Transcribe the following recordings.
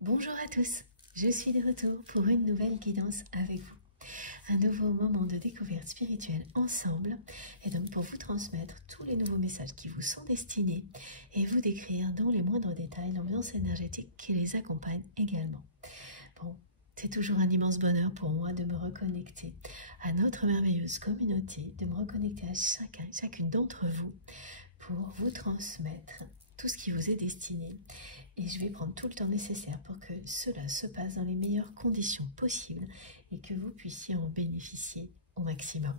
Bonjour à tous, je suis de retour pour une nouvelle guidance avec vous. Un nouveau moment de découverte spirituelle ensemble et donc pour vous transmettre tous les nouveaux messages qui vous sont destinés et vous décrire dans les moindres détails l'ambiance énergétique qui les accompagne également. Bon, c'est toujours un immense bonheur pour moi de me reconnecter à notre merveilleuse communauté, de me reconnecter à chacune d'entre vous pour vous transmettre tout ce qui vous est destiné. Et je vais prendre tout le temps nécessaire pour que cela se passe dans les meilleures conditions possibles et que vous puissiez en bénéficier au maximum.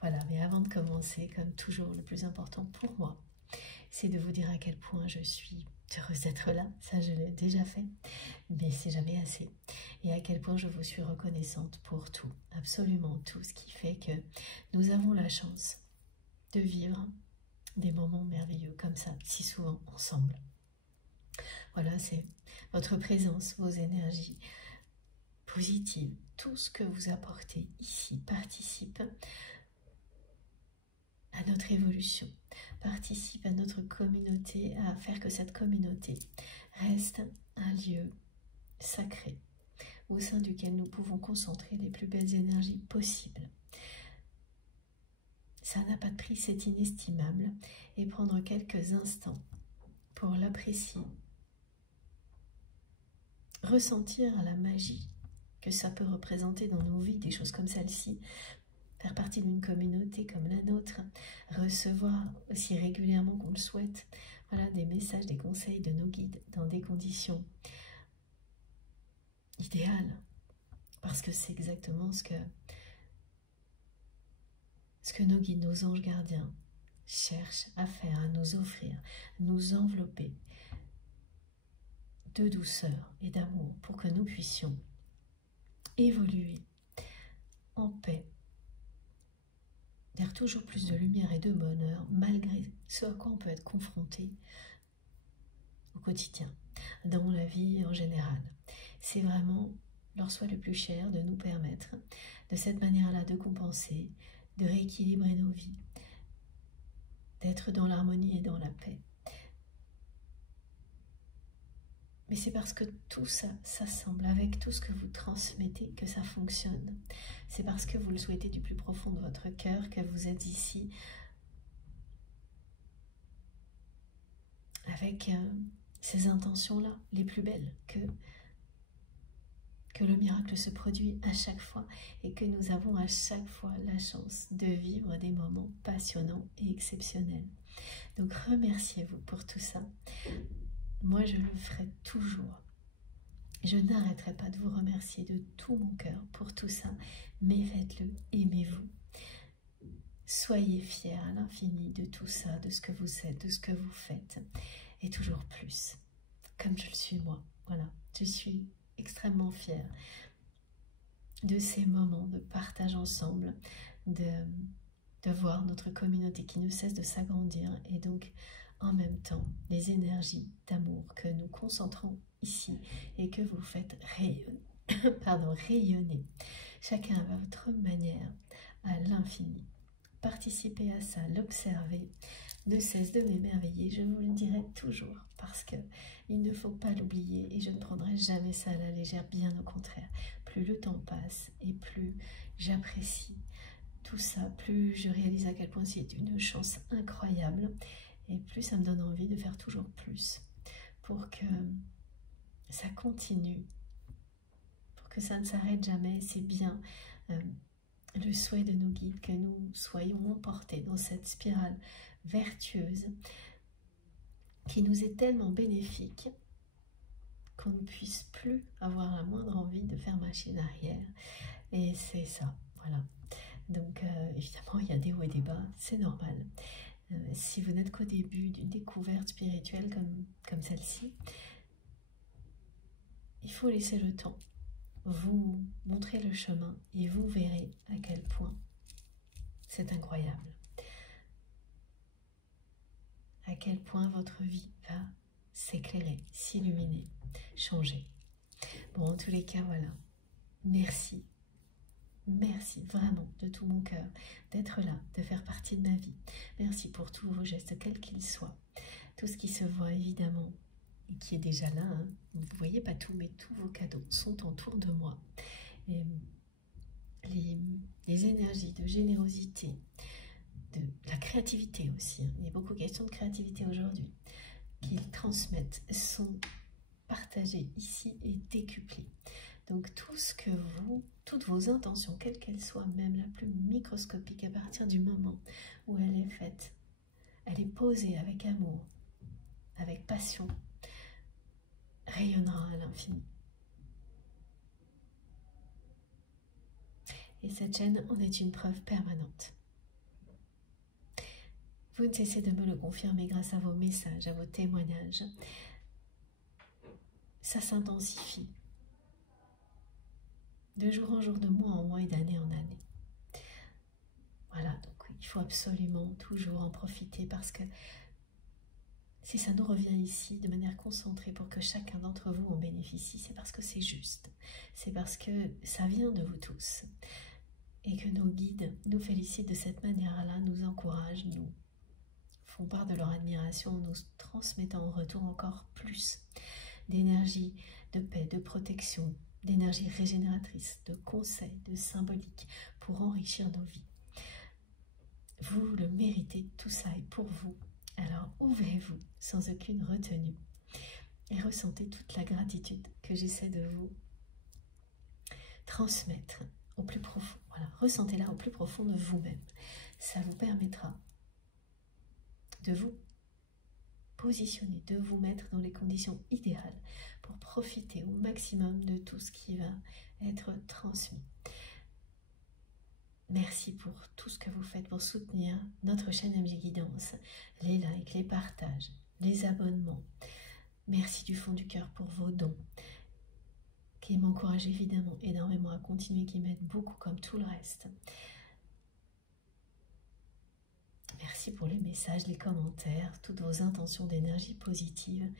Voilà, mais avant de commencer, comme toujours, le plus important pour moi, c'est de vous dire à quel point je suis heureuse d'être là. Ça, je l'ai déjà fait, mais c'est jamais assez. Et à quel point je vous suis reconnaissante pour tout, absolument tout, ce qui fait que nous avons la chance de vivre des moments merveilleux comme ça, si souvent ensemble. Voilà, c'est votre présence, vos énergies positives, tout ce que vous apportez ici participe à notre évolution, participe à notre communauté, à faire que cette communauté reste un lieu sacré au sein duquel nous pouvons concentrer les plus belles énergies possibles. Ça n'a pas de prix, c'est inestimable, et prendre quelques instants pour l'apprécier, ressentir la magie que ça peut représenter dans nos vies, des choses comme celle-ci, faire partie d'une communauté comme la nôtre, recevoir aussi régulièrement qu'on le souhaite, voilà, des messages, des conseils de nos guides dans des conditions idéales, parce que c'est exactement ce que nos guides, nos anges gardiens cherchent à faire, à nous offrir, nous envelopper de douceur et d'amour pour que nous puissions évoluer en paix vers toujours plus de lumière et de bonheur malgré ce à quoi on peut être confronté au quotidien, dans la vie en général. C'est vraiment leur souhait le plus cher de nous permettre de cette manière-là de compenser, de rééquilibrer nos vies, d'être dans l'harmonie et dans la paix. Mais c'est parce que tout ça s'assemble avec tout ce que vous transmettez que ça fonctionne. C'est parce que vous le souhaitez du plus profond de votre cœur que vous êtes ici avec ces intentions-là, les plus belles, que le miracle se produit à chaque fois et que nous avons à chaque fois la chance de vivre des moments passionnants et exceptionnels. Donc remerciez-vous pour tout ça. Moi, je le ferai toujours. Je n'arrêterai pas de vous remercier de tout mon cœur pour tout ça, mais faites-le, aimez-vous. Soyez fiers à l'infini de tout ça, de ce que vous êtes, de ce que vous faites, et toujours plus, comme je le suis moi. Voilà, je suis extrêmement fière de ces moments de partage ensemble, de voir notre communauté qui ne cesse de s'agrandir, et donc en même temps les énergies d'amour que nous concentrons ici et que vous faites rayonner, rayonner, chacun à votre manière, à l'infini. Participez à ça, l'observer ne cesse de m'émerveiller, je vous le dirai toujours, parce que il ne faut pas l'oublier et je ne prendrai jamais ça à la légère, bien au contraire. Plus le temps passe et plus j'apprécie tout ça, plus je réalise à quel point c'est une chance incroyable et plus ça me donne envie de faire toujours plus pour que ça continue, pour que ça ne s'arrête jamais. C'est bien le souhait de nos guides que nous soyons emportés dans cette spirale vertueuse qui nous est tellement bénéfique qu'on ne puisse plus avoir la moindre envie de faire machine arrière. Et c'est ça, voilà. Donc évidemment, il y a des hauts et des bas, c'est normal. Si vous n'êtes qu'au début d'une découverte spirituelle comme celle-ci, il faut laisser le temps vous montrer le chemin et vous verrez à quel point c'est incroyable. À quel point votre vie va s'éclairer, s'illuminer, changer. Bon, en tous les cas, voilà. Merci. Merci vraiment de tout mon cœur d'être là, de faire partie de ma vie. Merci pour tous vos gestes, quels qu'ils soient. Tout ce qui se voit évidemment qui est déjà là. Hein. Vous ne voyez pas tout, mais tous vos cadeaux sont autour de moi. Et les énergies de générosité, de la créativité aussi, hein. Il y a beaucoup de questions de créativité aujourd'hui, qu'ils transmettent, sont partagées ici et décuplées. Donc tout ce que toutes vos intentions, quelles qu'elles soient, même la plus microscopique, à partir du moment où elle est faite, elle est posée avec amour, avec passion, rayonnera à l'infini. Et cette chaîne en est une preuve permanente. Vous ne cessez de me le confirmer grâce à vos messages, à vos témoignages. Ça s'intensifie de jour en jour, de mois en mois et d'année en année. Voilà, donc il faut absolument toujours en profiter parce que si ça nous revient ici de manière concentrée pour que chacun d'entre vous en bénéficie, c'est parce que c'est juste. C'est parce que ça vient de vous tous. Et que nos guides nous félicitent de cette manière-là, nous encouragent, nous font part de leur admiration en nous transmettant en retour encore plus d'énergie, de paix, de protection, d'énergie régénératrice, de conseils, de symbolique pour enrichir nos vies. Vous le méritez, tout ça est pour vous. Alors ouvrez-vous sans aucune retenue et ressentez toute la gratitude que j'essaie de vous transmettre au plus profond. Voilà, ressentez-la au plus profond de vous-même. Ça vous permettra de vous positionner, de vous mettre dans les conditions idéales pour profiter au maximum de tout ce qui va être transmis. Merci pour tout ce que vous faites pour soutenir notre chaîne MG Guidance, les likes, les partages, les abonnements. Merci du fond du cœur pour vos dons, qui m'encouragent évidemment énormément à continuer, qui m'aident beaucoup comme tout le reste. Merci pour les messages, les commentaires, toutes vos intentions d'énergie positive.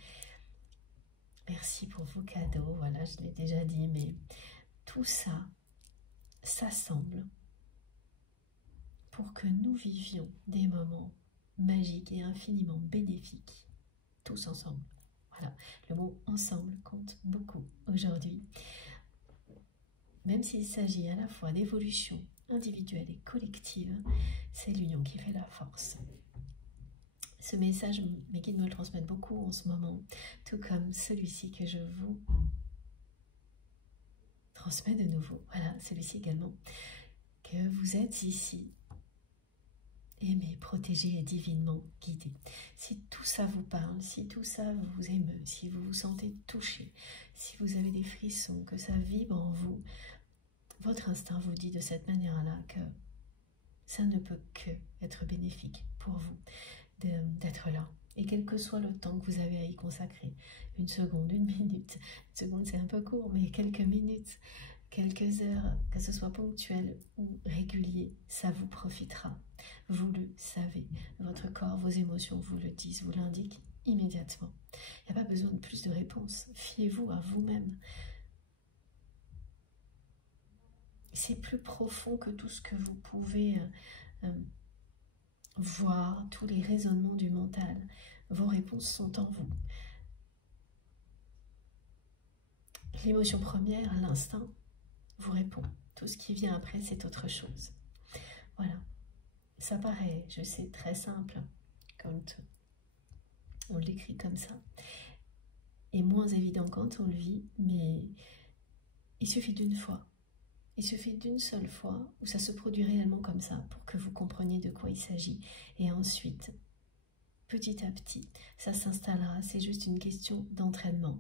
Merci pour vos cadeaux, voilà, je l'ai déjà dit, mais tout ça s'assemble pour que nous vivions des moments magiques et infiniment bénéfiques, tous ensemble. Voilà, le mot « ensemble » compte beaucoup aujourd'hui, même s'il s'agit à la fois d'évolution individuelle et collective, c'est l'union qui fait la force. Ce message, mes guides me le transmettent beaucoup en ce moment, tout comme celui-ci que je vous transmets de nouveau. Voilà, celui-ci également, que vous êtes ici, aimé, protégé et divinement guidé. Si tout ça vous parle, si tout ça vous émeut, si vous vous sentez touché, si vous avez des frissons, que ça vibre en vous, votre instinct vous dit de cette manière-là que ça ne peut que être bénéfique pour vous d'être là. Et quel que soit le temps que vous avez à y consacrer, une seconde, une minute, une seconde c'est un peu court, mais quelques minutes, quelques heures, que ce soit ponctuel ou régulier, ça vous profitera. Vous le savez, votre corps, vos émotions vous le disent, vous l'indiquent immédiatement. Il n'y a pas besoin de plus de réponses. Fiez-vous à vous-même. C'est plus profond que tout ce que vous pouvez voir, tous les raisonnements du mental. Vos réponses sont en vous. L'émotion première, l'instinct, vous répond. Tout ce qui vient après, c'est autre chose. Voilà. Ça paraît, je sais, très simple quand on l'écrit comme ça. Et moins évident quand on le vit, mais il suffit d'une fois. Il suffit d'une seule fois où ça se produit réellement comme ça pour que vous compreniez de quoi il s'agit. Et ensuite, petit à petit, ça s'installera. C'est juste une question d'entraînement.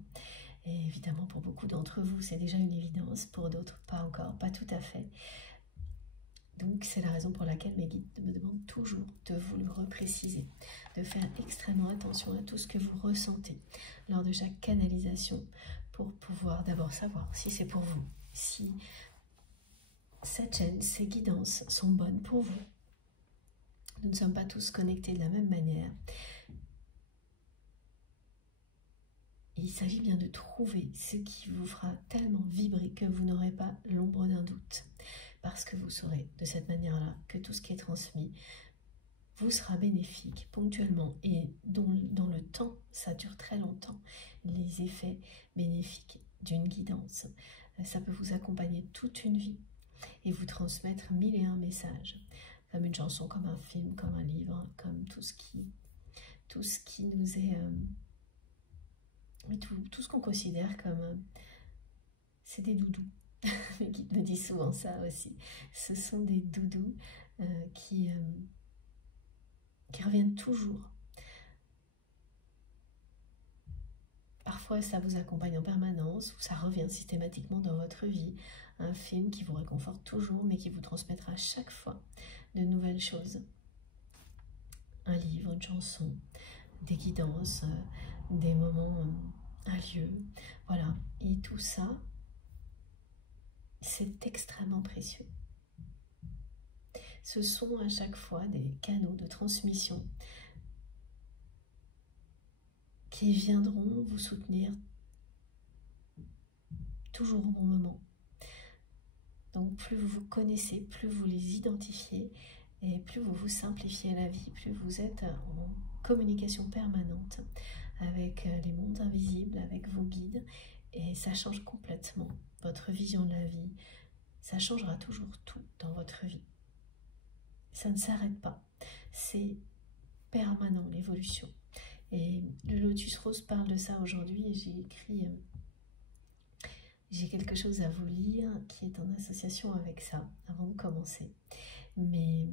Et évidemment, pour beaucoup d'entre vous, c'est déjà une évidence. Pour d'autres, pas encore, pas tout à fait. Donc, c'est la raison pour laquelle mes guides me demandent toujours de vous le repréciser, de faire extrêmement attention à tout ce que vous ressentez lors de chaque canalisation pour pouvoir d'abord savoir si c'est pour vous, si cette chaîne, ces guidances sont bonnes pour vous. Nous ne sommes pas tous connectés de la même manière. Et il s'agit bien de trouver ce qui vous fera tellement vibrer que vous n'aurez pas l'ombre d'un doute. Parce que vous saurez de cette manière-là que tout ce qui est transmis vous sera bénéfique ponctuellement et dans le temps, ça dure très longtemps, les effets bénéfiques d'une guidance. Ça peut vous accompagner toute une vie et vous transmettre 1001 messages, comme une chanson, comme un film, comme un livre, comme tout ce qui nous est... tout ce qu'on considère comme... c'est des doudous. Le guide me dit souvent ça aussi. Ce sont des doudous qui reviennent toujours. Parfois, ça vous accompagne en permanence ou ça revient systématiquement dans votre vie. Un film qui vous réconforte toujours, mais qui vous transmettra à chaque fois de nouvelles choses. Un livre, une chanson, des guidances, des moments, un lieu. Voilà. Et tout ça, c'est extrêmement précieux. Ce sont à chaque fois des canaux de transmission qui viendront vous soutenir toujours au bon moment. Donc plus vous vous connaissez, plus vous les identifiez et plus vous vous simplifiez la vie, plus vous êtes en communication permanente avec les mondes invisibles, avec vos guides, et ça change complètement votre vision de la vie. Ça changera toujours tout dans votre vie. Ça ne s'arrête pas. C'est permanent, l'évolution. Et le Lotus Rose parle de ça aujourd'hui et j'ai écrit... j'ai quelque chose à vous lire qui est en association avec ça, avant de commencer, mais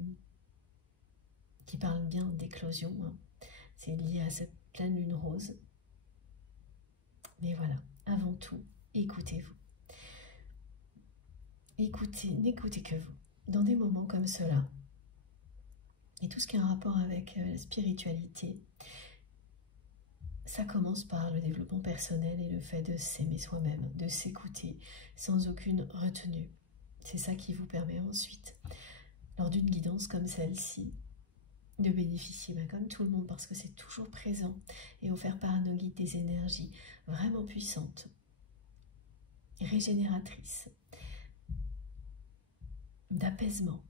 qui parle bien d'éclosion. C'est lié à cette pleine lune rose. Mais voilà, avant tout, écoutez-vous. Écoutez, n'écoutez que vous. Dans des moments comme cela, et tout ce qui a un rapport avec la spiritualité, ça commence par le développement personnel et le fait de s'aimer soi-même, de s'écouter sans aucune retenue. C'est ça qui vous permet ensuite, lors d'une guidance comme celle-ci, de bénéficier comme tout le monde, parce que c'est toujours présent et offert par nos guides des énergies vraiment puissantes, régénératrices, d'apaisement.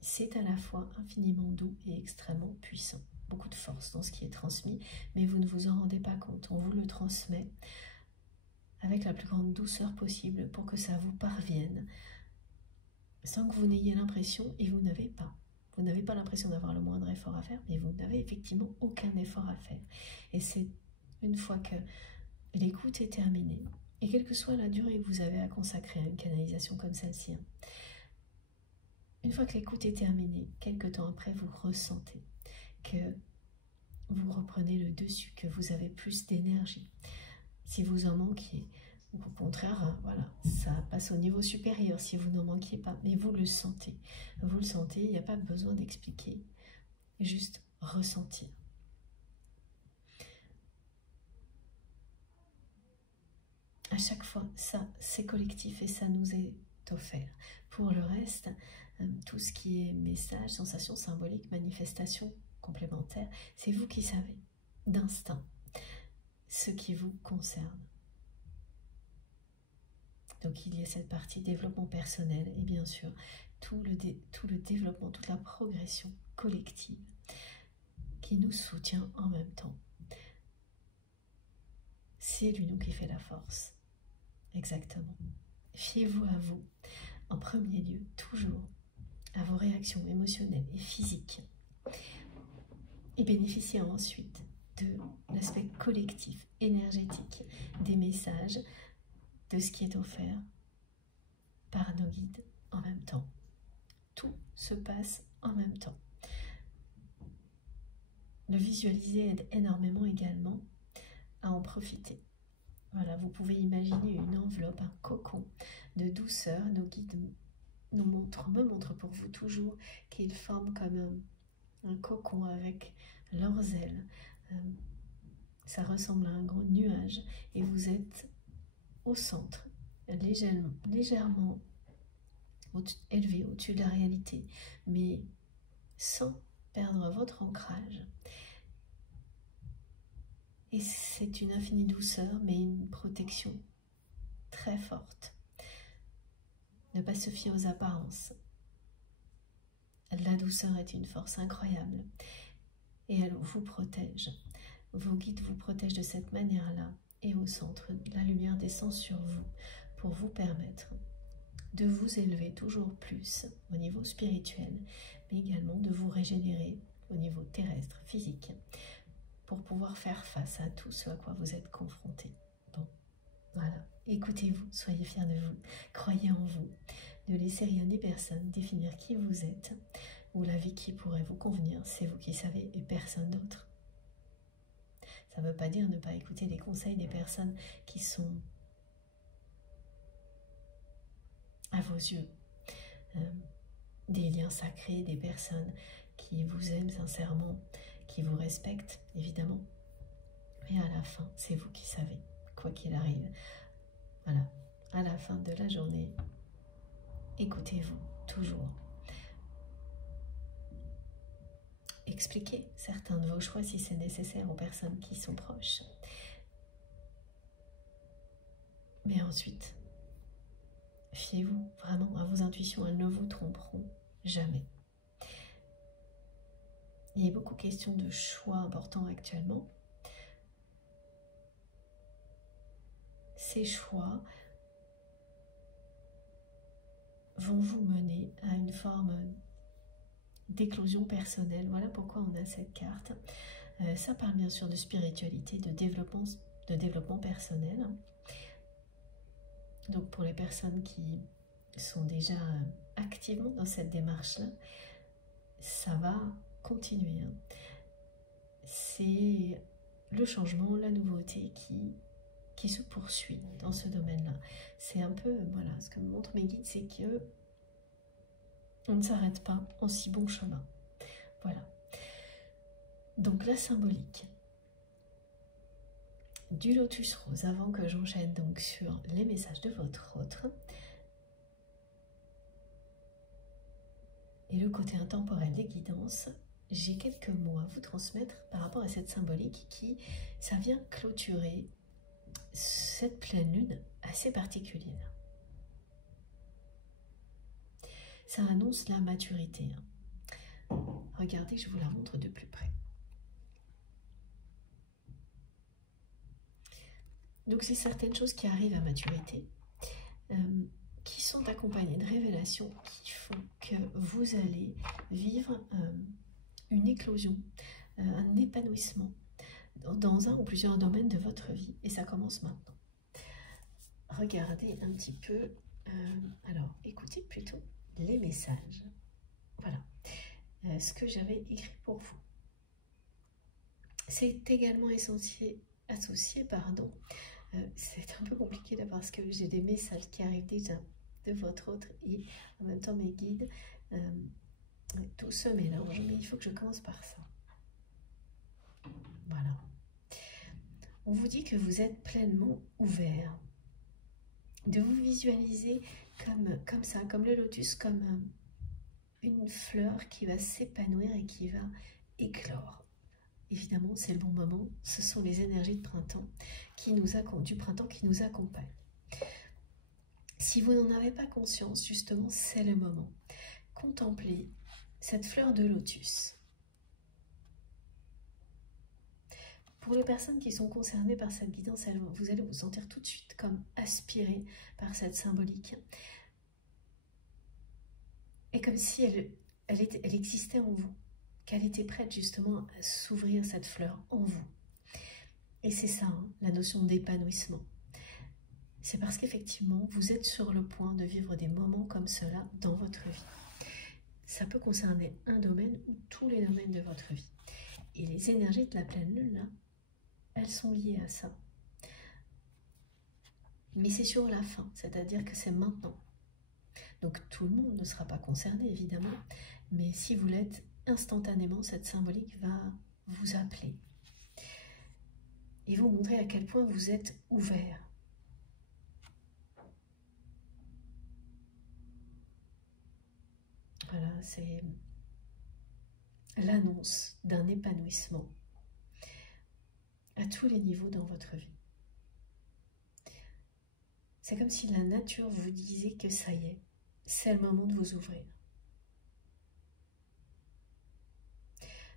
C'est à la fois infiniment doux et extrêmement puissant. Beaucoup de force dans ce qui est transmis, mais vous ne vous en rendez pas compte. On vous le transmet avec la plus grande douceur possible pour que ça vous parvienne sans que vous n'ayez l'impression, et vous n'avez pas. Vous n'avez pas l'impression d'avoir le moindre effort à faire, mais vous n'avez effectivement aucun effort à faire. Et c'est une fois que l'écoute est terminée, et quelle que soit la durée que vous avez à consacrer à une canalisation comme celle-ci, une fois que l'écoute est terminée, quelque temps après, vous ressentez que vous reprenez le dessus, que vous avez plus d'énergie. Si vous en manquiez, au contraire, voilà, ça passe au niveau supérieur si vous n'en manquiez pas, mais vous le sentez. Vous le sentez, il n'y a pas besoin d'expliquer, juste ressentir. À chaque fois, ça, c'est collectif et ça nous est offert. Pour le reste, tout ce qui est message, sensation symbolique, manifestation complémentaire, c'est vous qui savez, d'instinct, ce qui vous concerne. Donc il y a cette partie développement personnel et bien sûr tout le développement, toute la progression collective qui nous soutient en même temps. C'est l'union qui fait la force. Exactement. Fiez-vous à vous, en premier lieu, toujours, à vos réactions émotionnelles et physiques. Et bénéficiez ensuite de l'aspect collectif, énergétique, des messages, de ce qui est offert par nos guides en même temps. Tout se passe en même temps. Le visualiser aide énormément également à en profiter. Voilà, vous pouvez imaginer une enveloppe, un cocon de douceur. Nos guides me montrent pour vous toujours qu'ils forment comme un cocon avec leurs ailes. Ça ressemble à un gros nuage et vous êtes au centre, légèrement élevé au-dessus de la réalité, mais sans perdre votre ancrage. Et c'est une infinie douceur, mais une protection très forte. Ne pas se fier aux apparences. La douceur est une force incroyable et elle vous protège. Vos guides vous protègent de cette manière-là et au centre, la lumière descend sur vous pour vous permettre de vous élever toujours plus au niveau spirituel, mais également de vous régénérer au niveau terrestre, physique, pour pouvoir faire face à tout ce à quoi vous êtes confrontés. Bon, voilà. Écoutez-vous, soyez fiers de vous, croyez en vous, ne laissez rien ni personne définir qui vous êtes ou la vie qui pourrait vous convenir, c'est vous qui savez et personne d'autre. Ça ne veut pas dire ne pas écouter les conseils des personnes qui sont à vos yeux, des liens sacrés, des personnes qui vous aiment sincèrement, qui vous respectent évidemment, mais à la fin, c'est vous qui savez, quoi qu'il arrive. Voilà, à la fin de la journée, écoutez-vous toujours. Expliquez certains de vos choix si c'est nécessaire aux personnes qui sont proches. Mais ensuite, fiez-vous vraiment à vos intuitions, elles ne vous tromperont jamais. Il y a beaucoup de questions de choix importants actuellement. Ces choix vont vous mener à une forme d'éclosion personnelle. Voilà pourquoi on a cette carte. Ça parle bien sûr de spiritualité, de développement personnel. Donc pour les personnes qui sont déjà activement dans cette démarche-là, ça va continuer. C'est le changement, la nouveauté qui se poursuit dans ce domaine-là. C'est un peu, voilà, ce que me montrent mes guides, c'est que on ne s'arrête pas en si bon chemin. Voilà. Donc la symbolique du lotus rose, avant que j'enchaîne donc sur les messages de votre autre, et le côté intemporel des guidances, j'ai quelques mots à vous transmettre par rapport à cette symbolique qui, ça vient clôturer cette pleine lune assez particulière. Ça annonce la maturité. Regardez, je vous la montre de plus près. Donc c'est certaines choses qui arrivent à maturité, qui sont accompagnées de révélations qui font que vous allez vivre une éclosion, un épanouissement dans un ou plusieurs domaines de votre vie. Et ça commence maintenant. Regardez un petit peu, alors écoutez plutôt les messages. Voilà ce que j'avais écrit pour vous. C'est également associé, c'est un peu compliqué là parce que j'ai des messages qui arrivent déjà de votre autre et en même temps mes guides, tout se mélange, mais il faut que je commence par ça. Voilà. On vous dit que vous êtes pleinement ouvert, de vous visualiser comme ça, comme le lotus, comme une fleur qui va s'épanouir et qui va éclore. Évidemment, c'est le bon moment. Ce sont les énergies de printemps du printemps qui nous accompagnent. Si vous n'en avez pas conscience, justement, c'est le moment. Contemplez cette fleur de lotus. Pour les personnes qui sont concernées par cette guidance, vous allez vous sentir tout de suite comme aspiré par cette symbolique. Et comme si elle existait en vous, qu'elle était prête justement à s'ouvrir cette fleur en vous. Et c'est ça, hein, la notion d'épanouissement. C'est parce qu'effectivement, vous êtes sur le point de vivre des moments comme cela dans votre vie. Ça peut concerner un domaine ou tous les domaines de votre vie. Et les énergies de la pleine lune, là, elles sont liées à ça. Mais c'est sur la fin, c'est-à-dire que c'est maintenant. Donc tout le monde ne sera pas concerné, évidemment, mais si vous l'êtes, instantanément, cette symbolique va vous appeler et vous montrer à quel point vous êtes ouvert. Voilà, c'est l'annonce d'un épanouissement à tous les niveaux dans votre vie. C'est comme si la nature vous disait que ça y est, c'est le moment de vous ouvrir.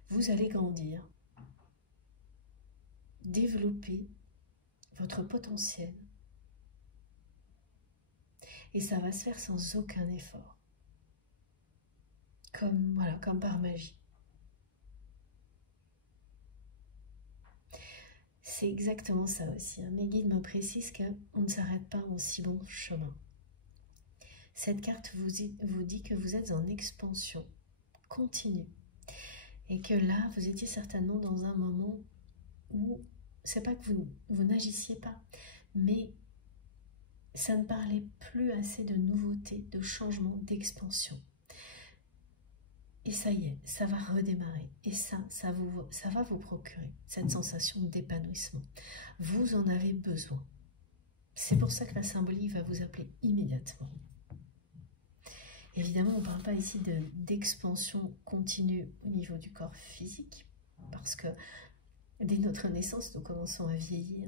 vous allez grandir, développer votre potentiel. Et ça va se faire sans aucun effort. Comme par magie. C'est exactement ça aussi. Mes guides me précisent qu'on ne s'arrête pas en si bon chemin. Cette carte vous dit que vous êtes en expansion continue. Et que là, vous étiez certainement dans un moment où, c'est pas que vous n'agissiez pas, mais ça ne parlait plus assez de nouveautés, de changements, d'expansion. Et ça y est, ça va redémarrer. Et ça va vous procurer cette sensation d'épanouissement. Vous en avez besoin. C'est pour ça que la symbolique va vous appeler immédiatement. Évidemment, on ne parle pas ici d'expansion continue au niveau du corps physique, parce que dès notre naissance, nous commençons à vieillir,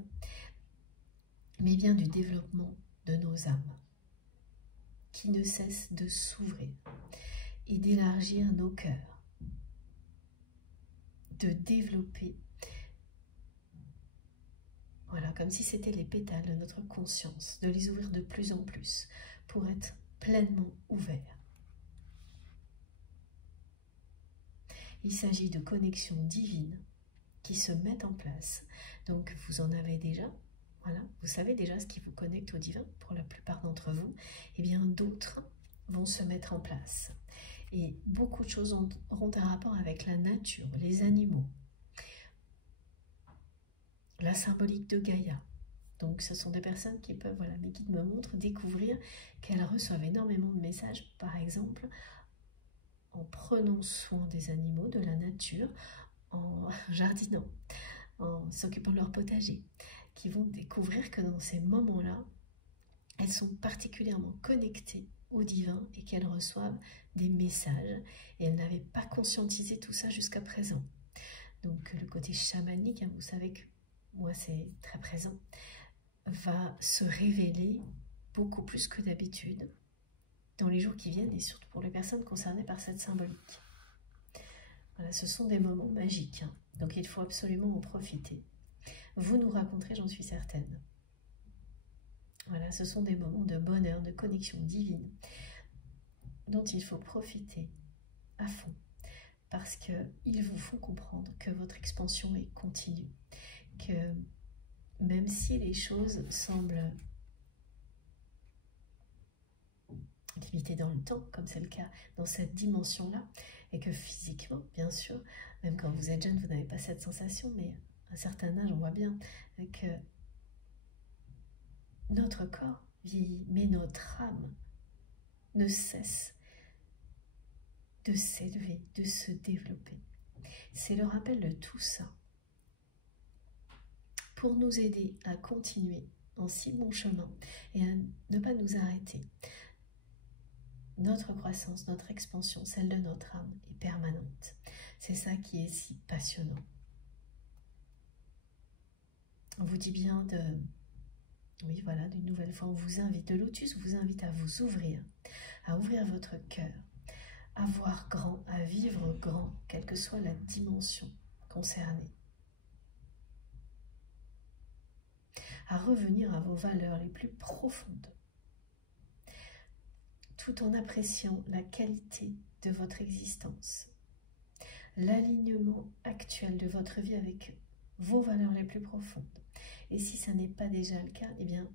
mais bien du développement de nos âmes, qui ne cessent de s'ouvrir et d'élargir nos cœurs, de développer, voilà, comme si c'était les pétales de notre conscience, de les ouvrir de plus en plus pour être pleinement ouverts. Il s'agit de connexions divines qui se mettent en place. Donc vous en avez déjà, voilà, vous savez déjà ce qui vous connecte au divin pour la plupart d'entre vous. Et bien d'autres vont se mettre en place. Et beaucoup de choses auront un rapport avec la nature, les animaux, la symbolique de Gaïa. Donc ce sont des personnes qui peuvent, voilà, mes guides me montrent, découvrir qu'elles reçoivent énormément de messages, par exemple, en prenant soin des animaux, de la nature, en jardinant, en s'occupant de leur potager, qui vont découvrir que dans ces moments-là, elles sont particulièrement connectées au divin et qu'elles reçoivent des messages et elles n'avaient pas conscientisé tout ça jusqu'à présent. Donc le côté chamanique, vous savez que moi c'est très présent, va se révéler beaucoup plus que d'habitude dans les jours qui viennent et surtout pour les personnes concernées par cette symbolique. Voilà, ce sont des moments magiques, donc il faut absolument en profiter. Vous nous raconterez, j'en suis certaine. Voilà, ce sont des moments de bonheur, de connexion divine dont il faut profiter à fond parce qu'ils vous font comprendre que votre expansion est continue, que même si les choses semblent limitées dans le temps, comme c'est le cas dans cette dimension-là, et que physiquement, bien sûr, même quand vous êtes jeune, vous n'avez pas cette sensation, mais à un certain âge, on voit bien que notre corps vieillit, mais notre âme ne cesse de s'élever, de se développer. C'est le rappel de tout ça pour nous aider à continuer en si bon chemin et à ne pas nous arrêter. Notre croissance, notre expansion, celle de notre âme est permanente. C'est ça qui est si passionnant. On vous dit bien oui, voilà, d'une nouvelle fois, on vous invite, de Lotus vous invite à vous ouvrir, à ouvrir votre cœur, à voir grand, à vivre grand, quelle que soit la dimension concernée. À revenir à vos valeurs les plus profondes, tout en appréciant la qualité de votre existence, l'alignement actuel de votre vie avec vos valeurs les plus profondes. Et si ça n'est pas déjà le cas, eh bien,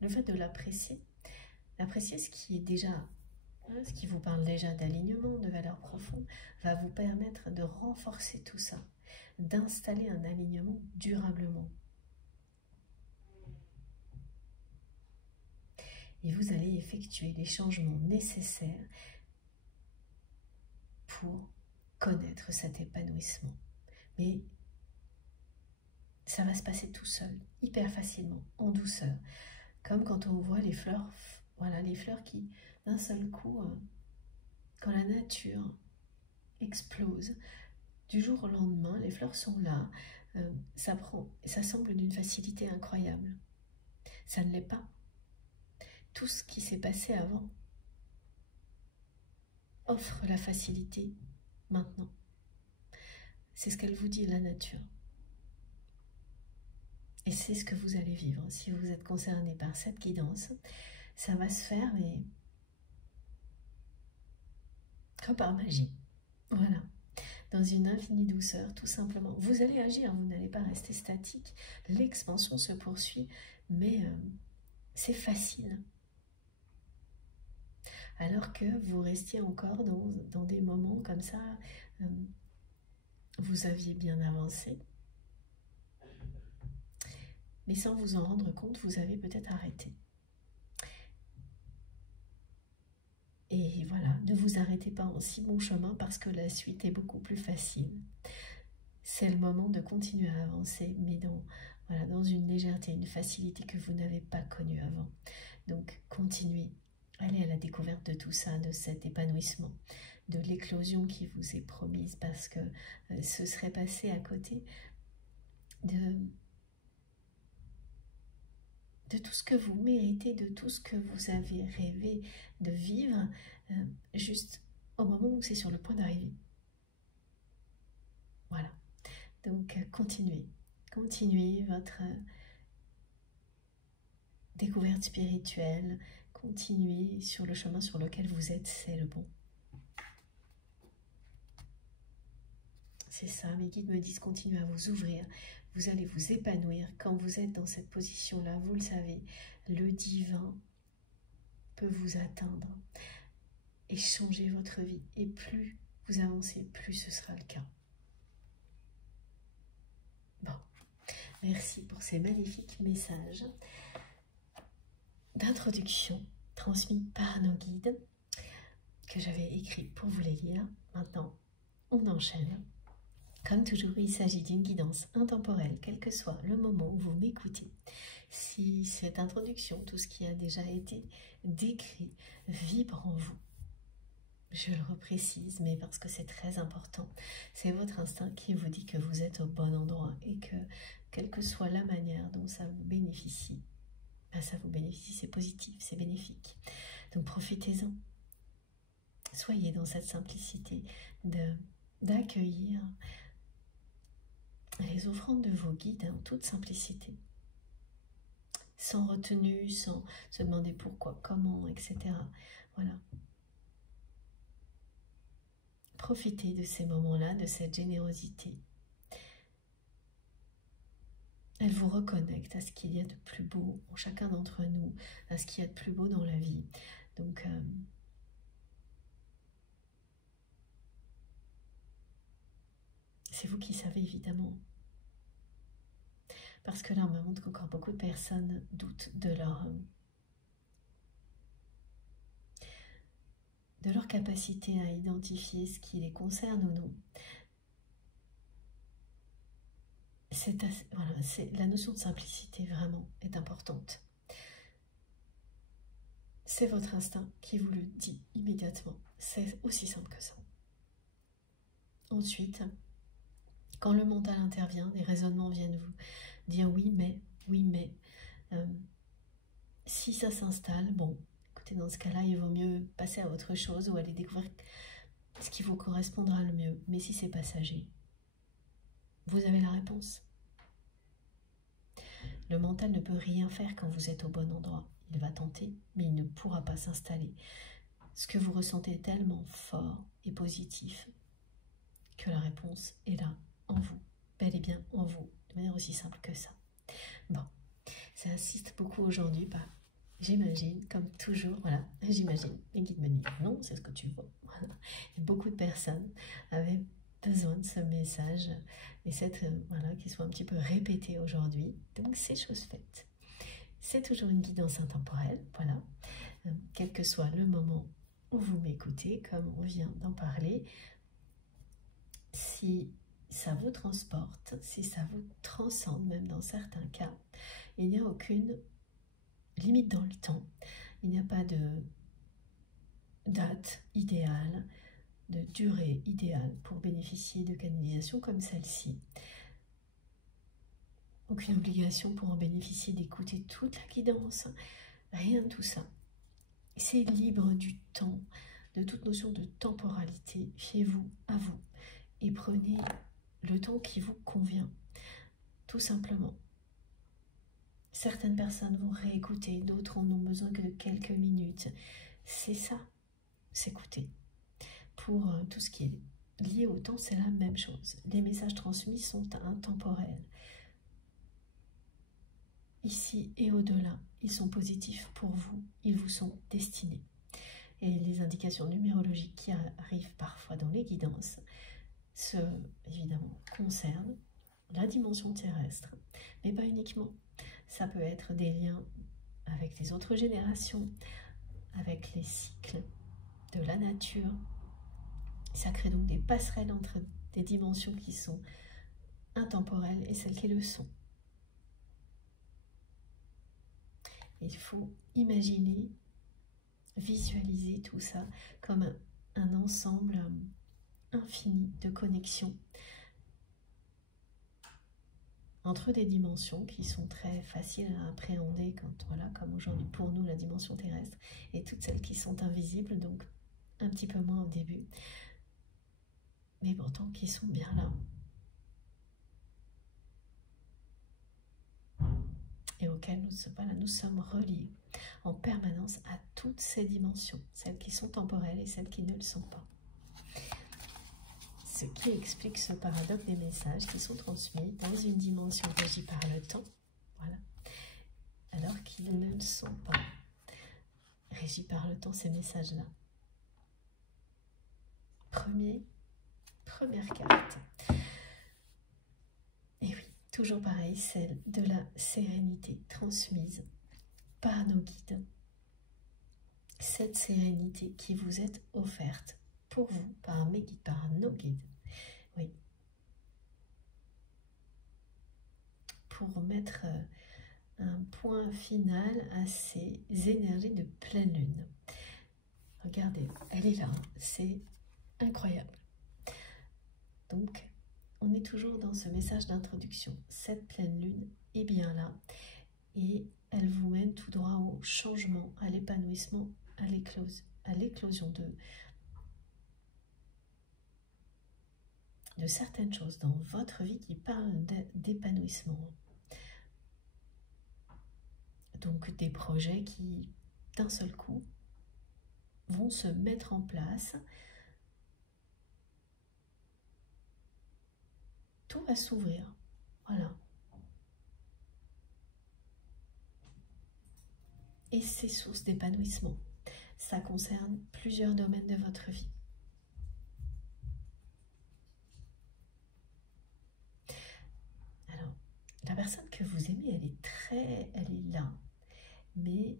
le fait de l'apprécier ce qui est déjà, ce qui vous parle déjà d'alignement, de valeurs profondes, va vous permettre de renforcer tout ça, d'installer un alignement durablement. Et vous allez effectuer les changements nécessaires pour connaître cet épanouissement. Mais ça va se passer tout seul, hyper facilement, en douceur. Comme quand on voit les fleurs, voilà, les fleurs qui, d'un seul coup, quand la nature explose, du jour au lendemain, les fleurs sont là, ça semble d'une facilité incroyable. Ça ne l'est pas. Tout ce qui s'est passé avant offre la facilité maintenant. C'est ce qu'elle vous dit, la nature. Et c'est ce que vous allez vivre. Si vous êtes concerné par cette guidance, ça va se faire, mais comme par magie. Voilà. Dans une infinie douceur, tout simplement. Vous allez agir, vous n'allez pas rester statique. L'expansion se poursuit, mais c'est facile. Alors que vous restiez encore dans des moments comme ça, vous aviez bien avancé, mais sans vous en rendre compte, vous avez peut-être arrêté. Et voilà, ne vous arrêtez pas en si bon chemin parce que la suite est beaucoup plus facile. C'est le moment de continuer à avancer, mais dans une légèreté, une facilité que vous n'avez pas connue avant. Donc, continuez. Allez à la découverte de tout ça, de cet épanouissement, de l'éclosion qui vous est promise, parce que ce serait passé à côté de tout ce que vous méritez, de tout ce que vous avez rêvé de vivre, juste au moment où c'est sur le point d'arriver. Voilà. Donc, continuez votre découverte spirituelle, continuez sur le chemin sur lequel vous êtes, c'est le bon. C'est ça, mes guides me disent, continuez à vous ouvrir, vous allez vous épanouir. Quand vous êtes dans cette position-là, vous le savez, le divin peut vous atteindre et changer votre vie. Et plus vous avancez, plus ce sera le cas. Bon, merci pour ces magnifiques messages d'introduction transmis par nos guides que j'avais écrits pour vous les lire. Maintenant, on enchaîne. Comme toujours, il s'agit d'une guidance intemporelle, quel que soit le moment où vous m'écoutez. Si cette introduction, tout ce qui a déjà été décrit, vibre en vous, je le reprécise, mais parce que c'est très important, c'est votre instinct qui vous dit que vous êtes au bon endroit et que, quelle que soit la manière dont ça vous bénéficie, c'est positif, c'est bénéfique. Donc profitez-en. Soyez dans cette simplicité d'accueillir les offrandes de vos guides en toute simplicité, sans retenue, sans se demander pourquoi, comment, etc. Voilà. Profitez de ces moments-là, de cette générosité. Elle vous reconnecte à ce qu'il y a de plus beau en chacun d'entre nous, à ce qu'il y a de plus beau dans la vie. Donc, c'est vous qui savez, évidemment. Parce que là, on me montre qu'encore beaucoup de personnes doutent de leur capacité à identifier ce qui les concerne ou non. La notion de simplicité, vraiment, est importante. C'est votre instinct qui vous le dit immédiatement. C'est aussi simple que ça. Ensuite, quand le mental intervient, des raisonnements viennent vous dire oui mais, si ça s'installe, bon, écoutez, dans ce cas-là, il vaut mieux passer à autre chose ou aller découvrir ce qui vous correspondra le mieux. Mais si c'est passager, vous avez la réponse. Le mental ne peut rien faire quand vous êtes au bon endroit. Il va tenter, mais il ne pourra pas s'installer. Ce que vous ressentez est tellement fort et positif que la réponse est là, en vous, bel et bien en vous, de manière aussi simple que ça. Bon, ça insiste beaucoup aujourd'hui, j'imagine, comme toujours, voilà, j'imagine, les guides me disent non, c'est ce que tu vois. Voilà. Et beaucoup de personnes avaient besoin de ce message et qu'il soit un petit peu répété aujourd'hui. Donc c'est chose faite. C'est toujours une guidance intemporelle, voilà. Quel que soit le moment où vous m'écoutez, comme on vient d'en parler, si ça vous transporte, si ça vous transcende, même dans certains cas, il n'y a aucune limite dans le temps. Il n'y a pas de date idéale, de durée idéale pour bénéficier de canalisation comme celle-ci. Aucune obligation pour en bénéficier, d'écouter toute la guidance, rien de tout ça. C'est libre du temps, de toute notion de temporalité. Fiez-vous à vous et prenez le temps qui vous convient, tout simplement. Certaines personnes vont réécouter, d'autres en ont besoin que de quelques minutes. C'est ça, s'écouter. Pour tout ce qui est lié au temps, c'est la même chose. Les messages transmis sont intemporels. Ici et au-delà, ils sont positifs pour vous, ils vous sont destinés. Et les indications numérologiques qui arrivent parfois dans les guidances, évidemment, concernent la dimension terrestre, mais pas uniquement. Ça peut être des liens avec les autres générations, avec les cycles de la nature. Ça crée donc des passerelles entre des dimensions qui sont intemporelles et celles qui le sont. Il faut imaginer, visualiser tout ça comme un ensemble infini de connexions entre des dimensions qui sont très faciles à appréhender quand, voilà, comme aujourd'hui pour nous la dimension terrestre, et toutes celles qui sont invisibles, donc un petit peu moins au début, mais pourtant qui sont bien là. Et auxquelles nous sommes reliés en permanence à toutes ces dimensions, celles qui sont temporelles et celles qui ne le sont pas. Ce qui explique ce paradoxe des messages qui sont transmis dans une dimension régie par le temps, voilà, alors qu'ils ne le sont pas régis par le temps, ces messages-là. Première carte. Et oui, toujours pareil, celle de la sérénité transmise par nos guides. Cette sérénité qui vous est offerte pour vous, par mes guides, par nos guides. Oui. Pour mettre un point final à ces énergies de pleine lune. Regardez, elle est là, c'est incroyable. Donc, on est toujours dans ce message d'introduction. Cette pleine lune est bien là et elle vous mène tout droit au changement, à l'épanouissement, à l'éclosion de certaines choses dans votre vie qui parlent d'épanouissement. Donc des projets qui, d'un seul coup, vont se mettre en place. Tout va s'ouvrir. Voilà. Et ces sources d'épanouissement, ça concerne plusieurs domaines de votre vie. Alors, la personne que vous aimez, elle est là, mais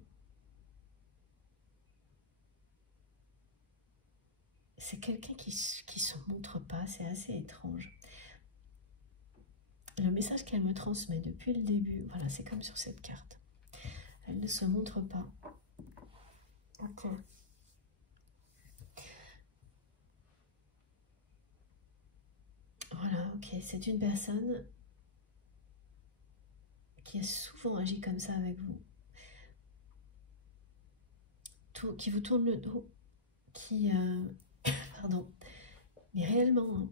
c'est quelqu'un qui se montre pas, c'est assez étrange. Le message qu'elle me transmet depuis le début, voilà, c'est comme sur cette carte. Elle ne se montre pas. Ok. Voilà, ok. C'est une personne qui a souvent agi comme ça avec vous. Qui vous tourne le dos, qui... pardon. Mais réellement... Hein.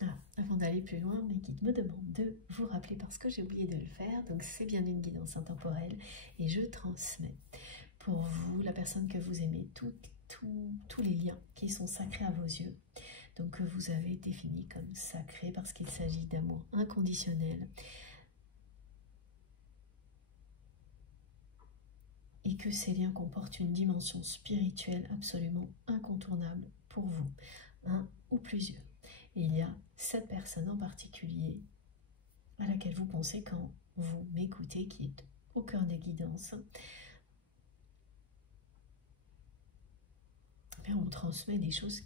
Ah, avant d'aller plus loin, mes guides me demandent de vous rappeler parce que j'ai oublié de le faire. Donc c'est bien une guidance intemporelle et je transmets pour vous, la personne que vous aimez, tous les liens qui sont sacrés à vos yeux. Donc que vous avez défini comme sacrés parce qu'il s'agit d'amour inconditionnel. Et que ces liens comportent une dimension spirituelle absolument incontournable pour vous, un ou plusieurs. Et il y a cette personne en particulier à laquelle vous pensez quand vous m'écoutez, qui est au cœur des guidances. Et on transmet des choses,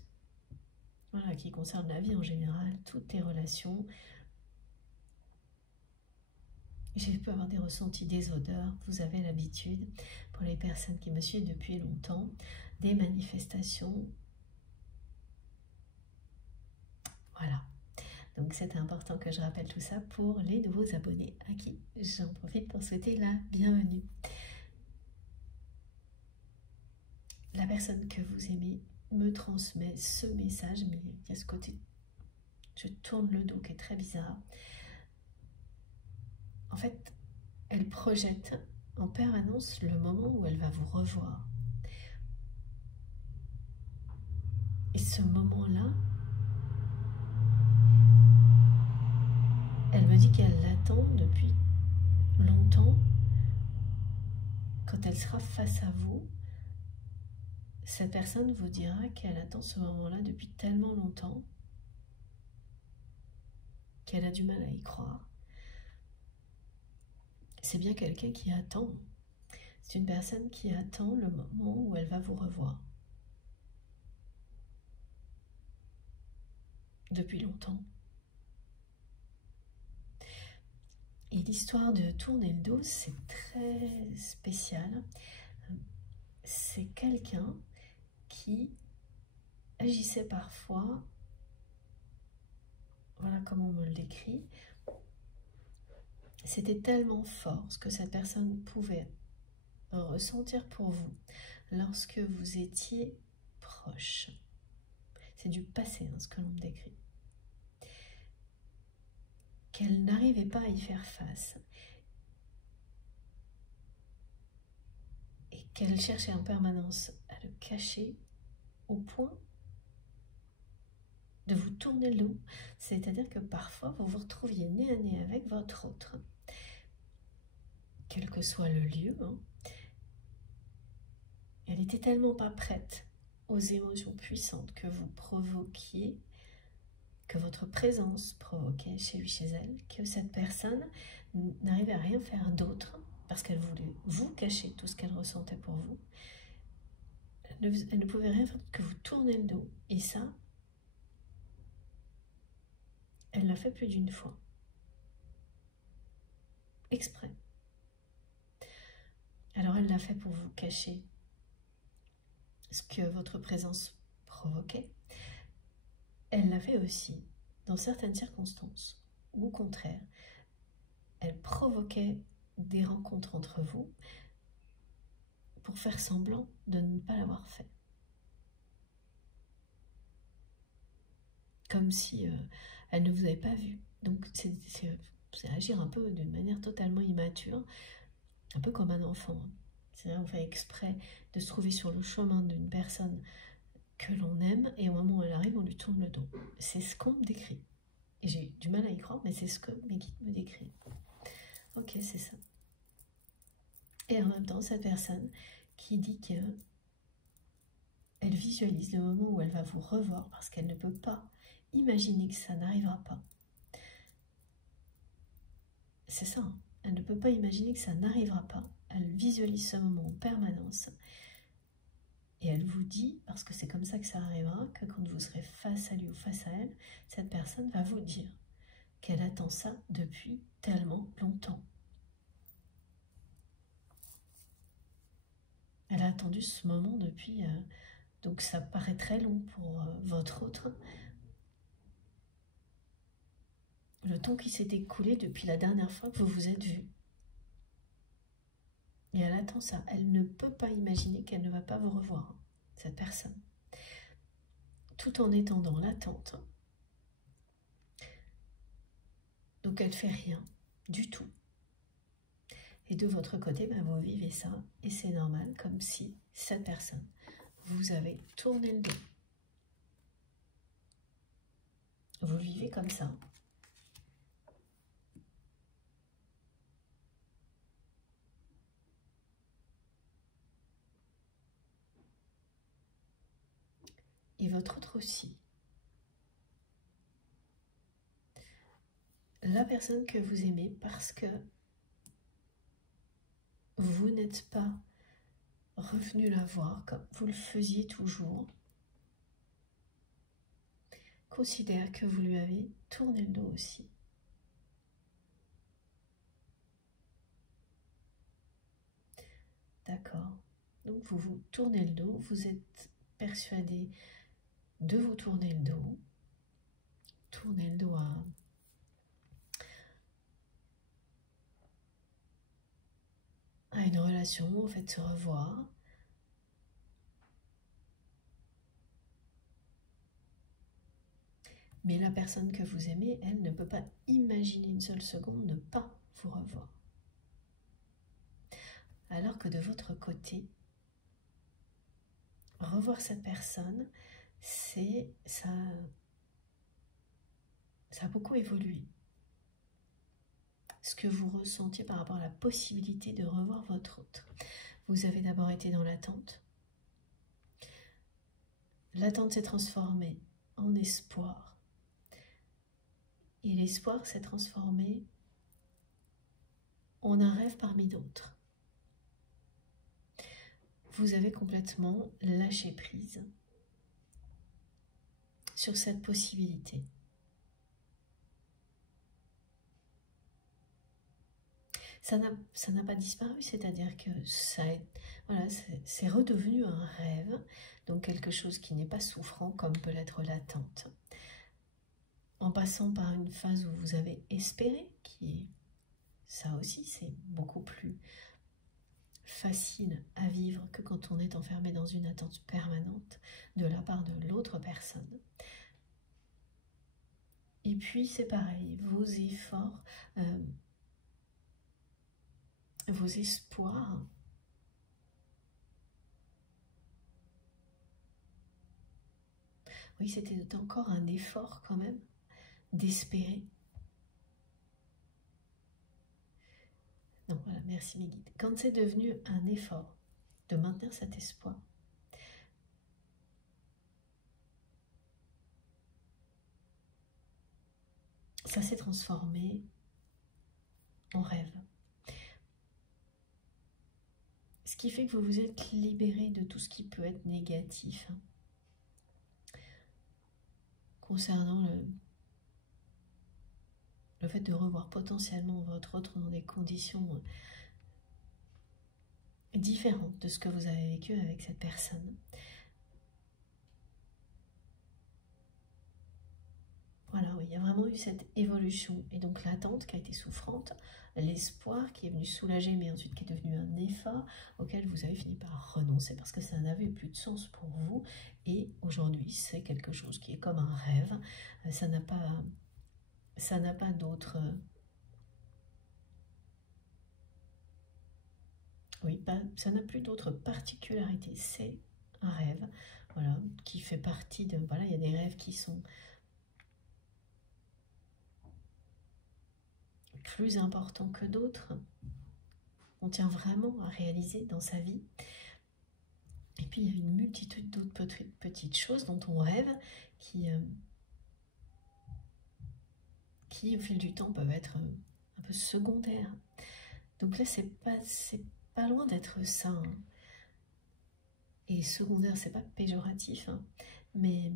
voilà, qui concernent la vie en général, toutes les relations. J'ai pu avoir des ressentis, des odeurs, vous avez l'habitude, pour les personnes qui me suivent depuis longtemps, des manifestations. Voilà. Donc c'est important que je rappelle tout ça pour les nouveaux abonnés à qui j'en profite pour souhaiter la bienvenue. La personne que vous aimez me transmet ce message, mais il y a ce côté je tourne le dos, qui est très bizarre. En fait, elle projette en permanence le moment où elle va vous revoir. Et ce moment-là, elle me dit qu'elle l'attend depuis longtemps. Quand elle sera face à vous, cette personne vous dira qu'elle attend ce moment-là depuis tellement longtemps qu'elle a du mal à y croire. C'est bien quelqu'un qui attend. C'est une personne qui attend le moment où elle va vous revoir. Depuis longtemps. Et l'histoire de tourner le dos, c'est très spécial. C'est quelqu'un qui agissait parfois, voilà comment on me le décrit, c'était tellement fort ce que cette personne pouvait ressentir pour vous lorsque vous étiez proche. C'est du passé, ce que l'on me décrit. Qu'elle n'arrivait pas à y faire face. Et qu'elle cherchait en permanence à le cacher au point de vous tourner le dos. C'est-à-dire que parfois, vous vous retrouviez nez à nez avec votre autre, quel que soit le lieu. Elle n'était tellement pas prête aux émotions puissantes que vous provoquiez, que votre présence provoquait chez lui, chez elle, que cette personne n'arrivait à rien faire d'autre parce qu'elle voulait vous cacher tout ce qu'elle ressentait pour vous. Elle ne pouvait rien faire que vous tourner le dos. Et ça, elle l'a fait plus d'une fois. Exprès. Alors elle l'a fait pour vous cacher ce que votre présence provoquait. Elle l'a fait aussi dans certaines circonstances où, au contraire, elle provoquait des rencontres entre vous pour faire semblant de ne pas l'avoir fait. Comme si elle ne vous avait pas vu. Donc c'est agir un peu d'une manière totalement immature, un peu comme un enfant. C'est-à-dire on fait exprès de se trouver sur le chemin d'une personne que l'on aime et au moment où elle arrive, on lui tourne le dos. C'est ce qu'on me décrit. Et j'ai du mal à y croire, mais c'est ce que mes guides me décrivent. Ok, c'est ça. Et en même temps, cette personne qui dit qu'elle visualise le moment où elle va vous revoir parce qu'elle ne peut pas imaginer que ça n'arrivera pas. C'est ça, hein. Elle ne peut pas imaginer que ça n'arrivera pas. Elle visualise ce moment en permanence. Et elle vous dit, parce que c'est comme ça que ça arrivera, que quand vous serez face à lui ou face à elle, cette personne va vous dire qu'elle attend ça depuis tellement longtemps. Elle a attendu ce moment depuis... donc ça paraît très long pour votre autre. Le temps qui s'est écoulé depuis la dernière fois que vous vous êtes vus. Et elle attend ça. Elle ne peut pas imaginer qu'elle ne va pas vous revoir, cette personne. Tout en étant dans l'attente. Donc elle ne fait rien du tout. Et de votre côté, vous vivez ça. Et c'est normal, comme si cette personne vous avait tourné le dos. Vous le vivez comme ça. Et votre autre aussi. La personne que vous aimez parce que vous n'êtes pas revenu la voir comme vous le faisiez toujours, considère que vous lui avez tourné le dos aussi. D'accord? Donc vous vous tournez le dos, vous êtes persuadé de vous tourner le dos. Tournez le dos à une relation, en fait, se revoir. Mais la personne que vous aimez, elle ne peut pas imaginer une seule seconde ne pas vous revoir. Alors que de votre côté, revoir cette personne, ça a beaucoup évolué. Ce que vous ressentiez par rapport à la possibilité de revoir votre autre. Vous avez d'abord été dans l'attente. L'attente s'est transformée en espoir. Et l'espoir s'est transformé en un rêve parmi d'autres. Vous avez complètement lâché prise sur cette possibilité. Ça n'a pas disparu, c'est-à-dire que voilà, c'est redevenu un rêve, donc quelque chose qui n'est pas souffrant comme peut l'être l'attente. En passant par une phase où vous avez espéré, ça aussi c'est beaucoup plus facile à vivre que quand on est enfermé dans une attente permanente de la part de l'autre personne. Et puis c'est pareil, vos efforts, vos espoirs oui, c'était encore un effort quand même d'espérer. Non, voilà, merci mes guides. Quand c'est devenu un effort de maintenir cet espoir, ça s'est transformé en rêve. Ce qui fait que vous vous êtes libéré de tout ce qui peut être négatif concernant le fait de revoir potentiellement votre autre dans des conditions différentes de ce que vous avez vécu avec cette personne. Voilà, oui, il y a vraiment eu cette évolution. Et donc l'attente qui a été souffrante, l'espoir qui est venu soulager, mais ensuite qui est devenu un effort auquel vous avez fini par renoncer parce que ça n'avait plus de sens pour vous. Et aujourd'hui, c'est quelque chose qui est comme un rêve. Ça n'a pas d'autre... Oui, ça n'a plus d'autre particularité. C'est un rêve, voilà, qui fait partie de... Voilà, il y a des rêves qui sont plus importants que d'autres. On tient vraiment à réaliser dans sa vie. Et puis, il y a une multitude d'autres petites choses dont on rêve qui, au fil du temps, peuvent être un peu secondaires. Donc là, c'est pas loin d'être ça. Hein. Et secondaire, c'est pas péjoratif, hein, mais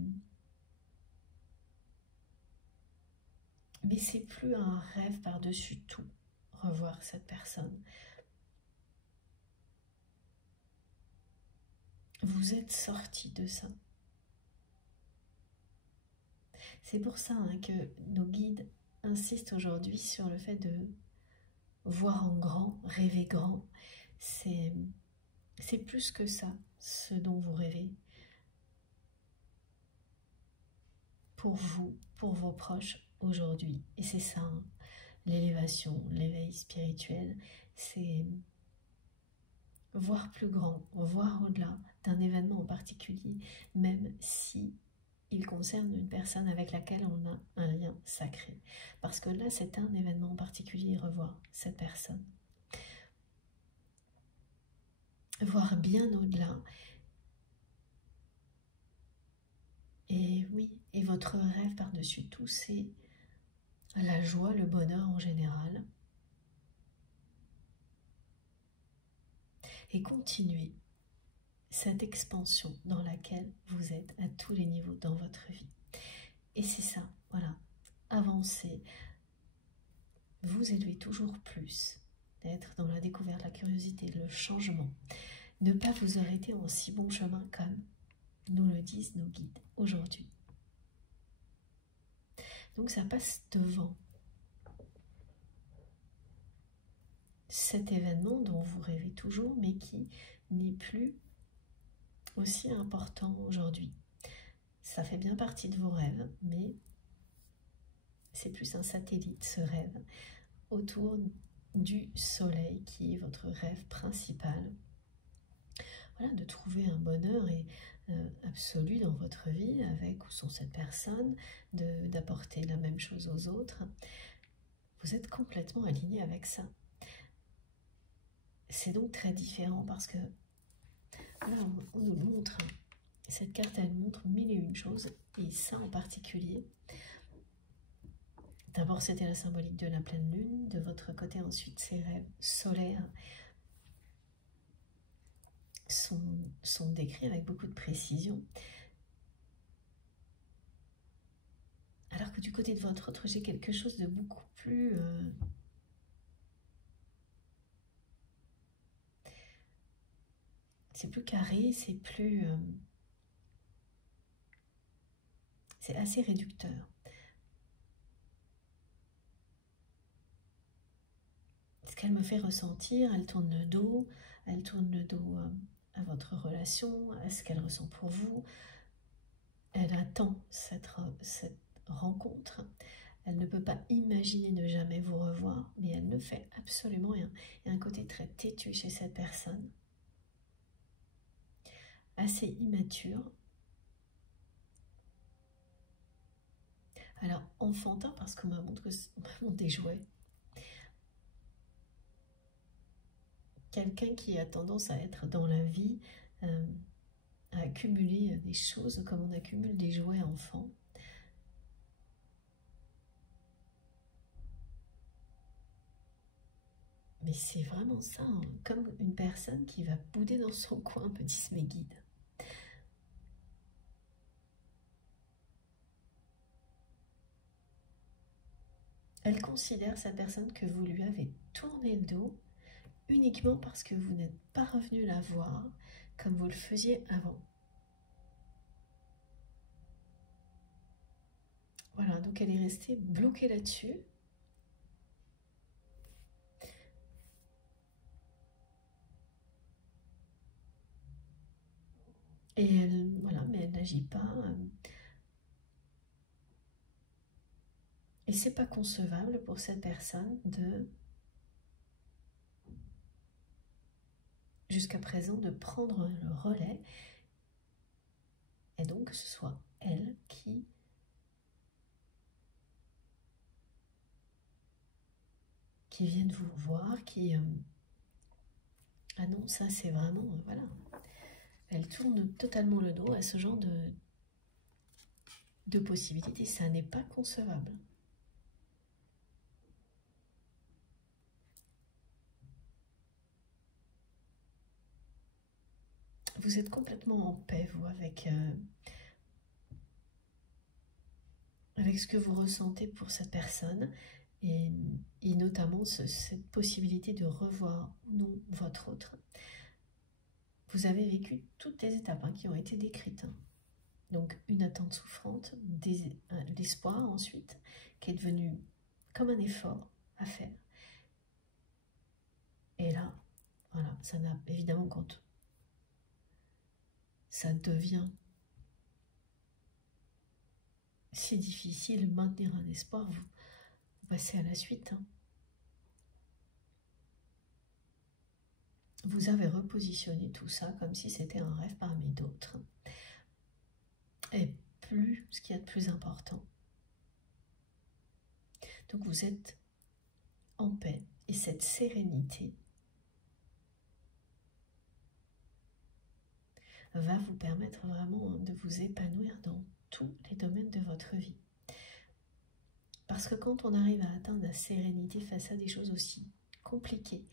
c'est plus un rêve par-dessus tout, revoir cette personne. Vous êtes sorti de ça. C'est pour ça que nos guides insistent aujourd'hui sur le fait de voir en grand, rêver grand. C'est plus que ça, ce dont vous rêvez. Pour vous, pour vos proches aujourd'hui. Et c'est ça, hein, l'élévation, l'éveil spirituel, c'est voir plus grand, voir au-delà d'un événement en particulier, même si il concerne une personne avec laquelle on a un lien sacré. Parce que là, c'est un événement en particulier, revoir cette personne. Voir bien au-delà. Et oui, et votre rêve par-dessus tout, c'est la joie, le bonheur en général. Et continuez cette expansion dans laquelle vous êtes à tous les niveaux dans votre vie. Et c'est ça, voilà, avancez, vous élever toujours plus, d'être dans la découverte, la curiosité, le changement. Ne pas vous arrêter en si bon chemin comme nous le disent nos guides aujourd'hui. Donc ça passe devant cet événement dont vous rêvez toujours, mais qui n'est plus aussi important aujourd'hui. Ça fait bien partie de vos rêves, mais c'est plus un satellite, ce rêve, autour du soleil qui est votre rêve principal. Voilà, de trouver un bonheur absolu dans votre vie avec ou sans cette personne, d'apporter la même chose aux autres. Vous êtes complètement aligné avec ça. C'est donc très différent parce que là, on nous montre, cette carte, elle montre mille et une choses, et ça en particulier. D'abord, c'était la symbolique de la pleine lune. De votre côté, ensuite, ces rêves solaires sont décrits avec beaucoup de précision. Alors que du côté de votre autre, j'ai quelque chose de beaucoup plus... c'est plus carré, c'est plus... c'est assez réducteur. Ce qu'elle me fait ressentir, elle tourne le dos à votre relation, à ce qu'elle ressent pour vous. Elle attend cette rencontre. Elle ne peut pas imaginer ne jamais vous revoir, mais elle ne fait absolument rien. Il y a un côté très têtu chez cette personne, assez immature. Alors, enfantin, parce qu'on me montre des jouets. Quelqu'un qui a tendance à être dans la vie, à accumuler des choses comme on accumule des jouets enfants. Mais c'est vraiment ça, hein, comme une personne qui va bouder dans son coin, me disent mes guides. Elle considère, cette personne, que vous lui avez tourné le dos uniquement parce que vous n'êtes pas revenu la voir comme vous le faisiez avant. Voilà, donc elle est restée bloquée là-dessus. Et elle, voilà, mais elle n'agit pas. Et c'est pas concevable pour cette personne de, jusqu'à présent, de prendre le relais. Et donc que ce soit elle qui vienne vous voir, qui... ah non, ça c'est vraiment... voilà. Elle tourne totalement le dos à ce genre de possibilités. Ça n'est pas concevable. Vous êtes complètement en paix, vous, avec ce que vous ressentez pour cette personne, et notamment cette possibilité de revoir ou non votre autre. Vous avez vécu toutes les étapes qui ont été décrites. Donc une attente souffrante, l'espoir ensuite, qui est devenu comme un effort à faire. Et là, voilà, ça n'a évidemment, quand ça devient si difficile, maintenir un espoir, vous passez à la suite. Vous avez repositionné tout ça comme si c'était un rêve parmi d'autres. Et plus, ce qu'il y a de plus important. Donc vous êtes en paix, et cette sérénité va vous permettre vraiment de vous épanouir dans tous les domaines de votre vie. Parce que quand on arrive à atteindre la sérénité face à des choses aussi compliquées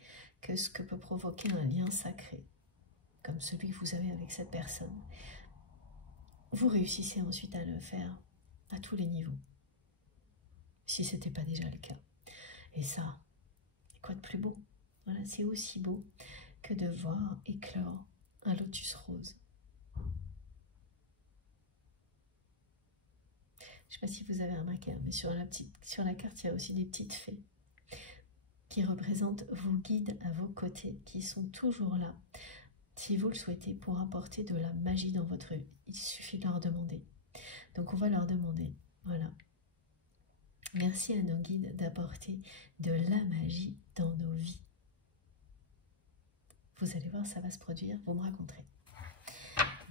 que ce que peut provoquer un lien sacré, comme celui que vous avez avec cette personne, vous réussissez ensuite à le faire à tous les niveaux, si ce n'était pas déjà le cas. Et ça, quoi de plus beau? Voilà, c'est aussi beau que de voir éclore un lotus rose. Je ne sais pas si vous avez remarqué, mais sur la carte, il y a aussi des petites fées qui représentent vos guides à vos côtés, qui sont toujours là, si vous le souhaitez, pour apporter de la magie dans votre vie. Il suffit de leur demander. Donc on va leur demander, voilà, Merci à nos guides d'apporter de la magie dans nos vies. Vous allez voir, ça va se produire, vous me raconterez.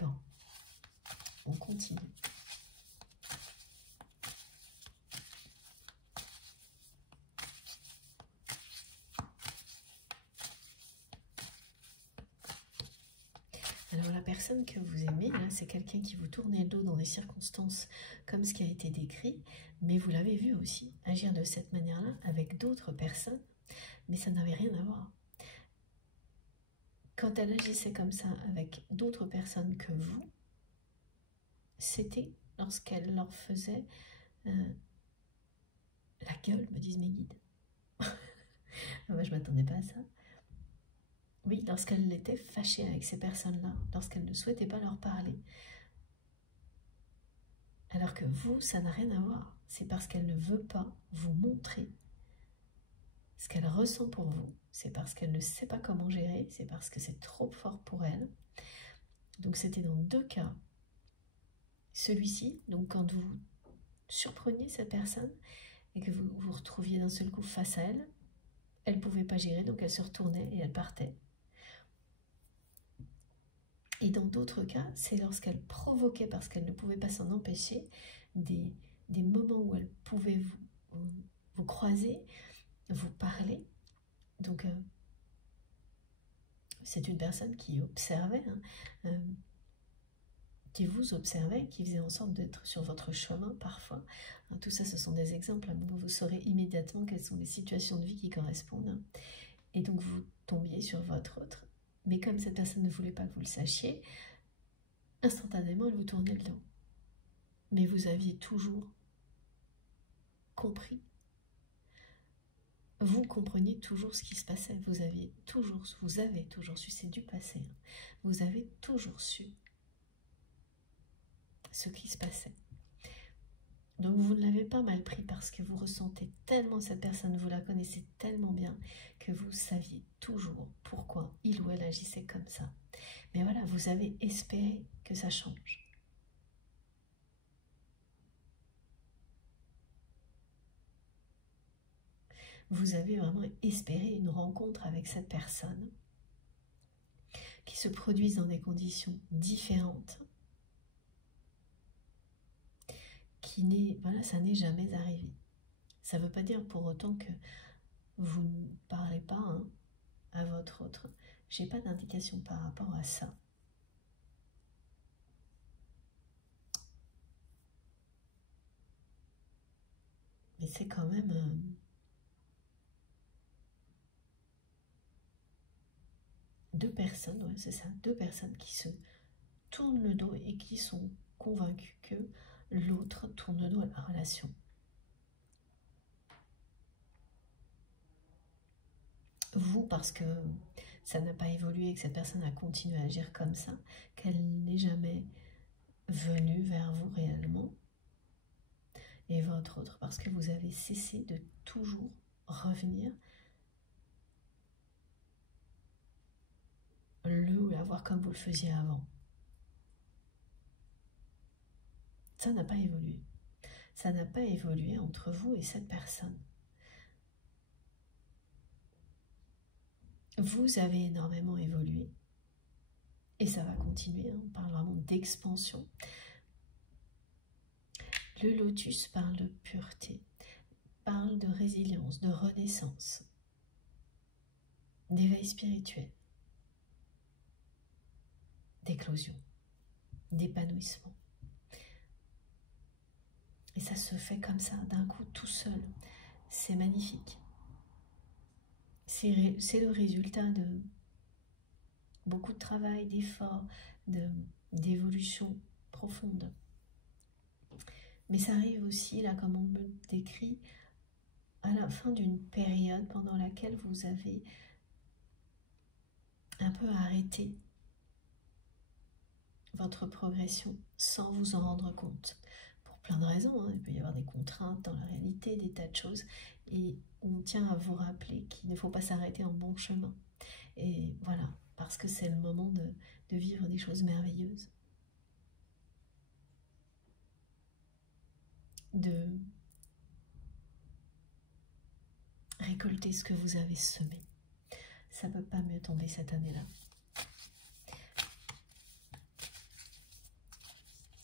Bon, on continue. Alors la personne que vous aimez, là, c'est quelqu'un qui vous tournait le dos dans des circonstances comme ce qui a été décrit, mais vous l'avez vu aussi agir de cette manière-là avec d'autres personnes, mais ça n'avait rien à voir. Quand elle agissait comme ça avec d'autres personnes que vous, c'était lorsqu'elle leur faisait la gueule, me disent mes guides. Moi, je ne m'attendais pas à ça. Oui, lorsqu'elle était fâchée avec ces personnes-là, lorsqu'elle ne souhaitait pas leur parler. Alors que vous, ça n'a rien à voir. C'est parce qu'elle ne veut pas vous montrer ce qu'elle ressent pour vous. C'est parce qu'elle ne sait pas comment gérer. C'est parce que c'est trop fort pour elle. Donc c'était dans deux cas. Celui-ci, donc quand vous surpreniez cette personne et que vous vous retrouviez d'un seul coup face à elle, elle ne pouvait pas gérer, donc elle se retournait et elle partait. Et dans d'autres cas, c'est lorsqu'elle provoquait, parce qu'elle ne pouvait pas s'en empêcher, des moments où elle pouvait vous croiser, vous parler. Donc, c'est une personne qui observait, qui vous observait, qui faisait en sorte d'être sur votre chemin parfois. Tout ça, ce sont des exemples où vous saurez immédiatement quelles sont les situations de vie qui correspondent. Et donc, vous tombiez sur votre autre. Mais comme cette personne ne voulait pas que vous le sachiez, instantanément, elle vous tournait le dos. Mais vous aviez toujours compris. Vous compreniez toujours ce qui se passait. Vous avez toujours su, c'est du passé. Vous avez toujours su ce qui se passait. Donc vous ne l'avez pas mal pris parce que vous ressentez tellement cette personne, vous la connaissez tellement bien que vous saviez toujours pourquoi il ou elle agissait comme ça. Mais voilà, vous avez espéré que ça change. Vous avez vraiment espéré une rencontre avec cette personne qui se produise dans des conditions différentes, voilà, ça n'est jamais arrivé. Ça ne veut pas dire pour autant que vous ne parlez pas à votre autre. Je n'ai pas d'indication par rapport à ça. Mais c'est quand même deux personnes, ouais, c'est ça, deux personnes qui se tournent le dos et qui sont convaincues que l'autre tourne le dos à la relation. Vous, parce que ça n'a pas évolué, que cette personne a continué à agir comme ça, qu'elle n'est jamais venue vers vous réellement, et votre autre, parce que vous avez cessé de toujours revenir le ou la voir comme vous le faisiez avant. Ça n'a pas évolué. Ça n'a pas évolué entre vous et cette personne. Vous avez énormément évolué et ça va continuer. On parle vraiment d'expansion. Le lotus parle de pureté, parle de résilience, de renaissance, d'éveil spirituel, d'éclosion, d'épanouissement. Et ça se fait comme ça, d'un coup, tout seul. C'est magnifique. C'est le résultat de beaucoup de travail, d'efforts, d'évolution profonde. Mais ça arrive aussi, là, comme on me le décrit, à la fin d'une période pendant laquelle vous avez un peu arrêté votre progression sans vous en rendre compte. Pour plein de raisons, il peut y avoir des contraintes dans la réalité, des tas de choses. Et on tient à vous rappeler qu'il ne faut pas s'arrêter en bon chemin. Et voilà, parce que c'est le moment de vivre des choses merveilleuses. De récolter ce que vous avez semé. Ça ne peut pas mieux tomber cette année-là.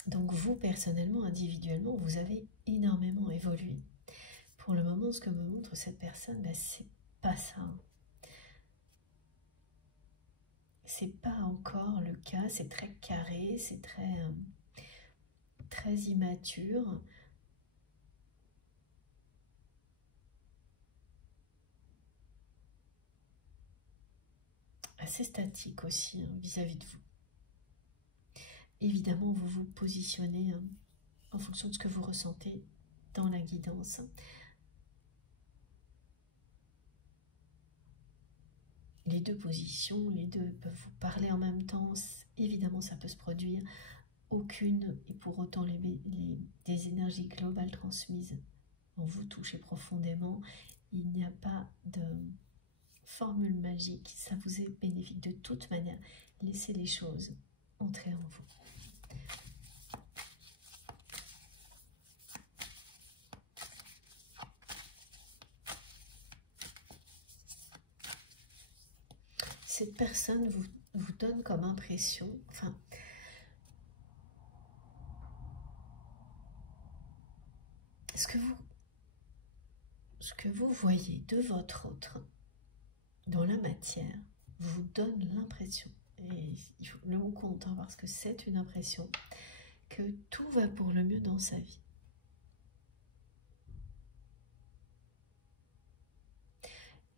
Donc vous, personnellement, individuellement, vous avez énormément évolué. Pour le moment, ce que me montre cette personne, ben, c'est pas ça. C'est pas encore le cas, c'est très carré, c'est très immature. Assez statique aussi vis-à-vis de vous. Évidemment, vous vous positionnez en fonction de ce que vous ressentez dans la guidance. Les deux positions, les deux peuvent vous parler en même temps. Évidemment, ça peut se produire. Aucune, et pour autant des énergies globales transmises en vous touchez profondément. Il n'y a pas de formule magique. Ça vous est bénéfique de toute manière. Laissez les choses entrer en vous. Cette personne vous donne comme impression, enfin, ce que vous voyez de votre autre dans la matière vous donne l'impression, et il faut le mot compte parce que c'est une impression, que tout va pour le mieux dans sa vie.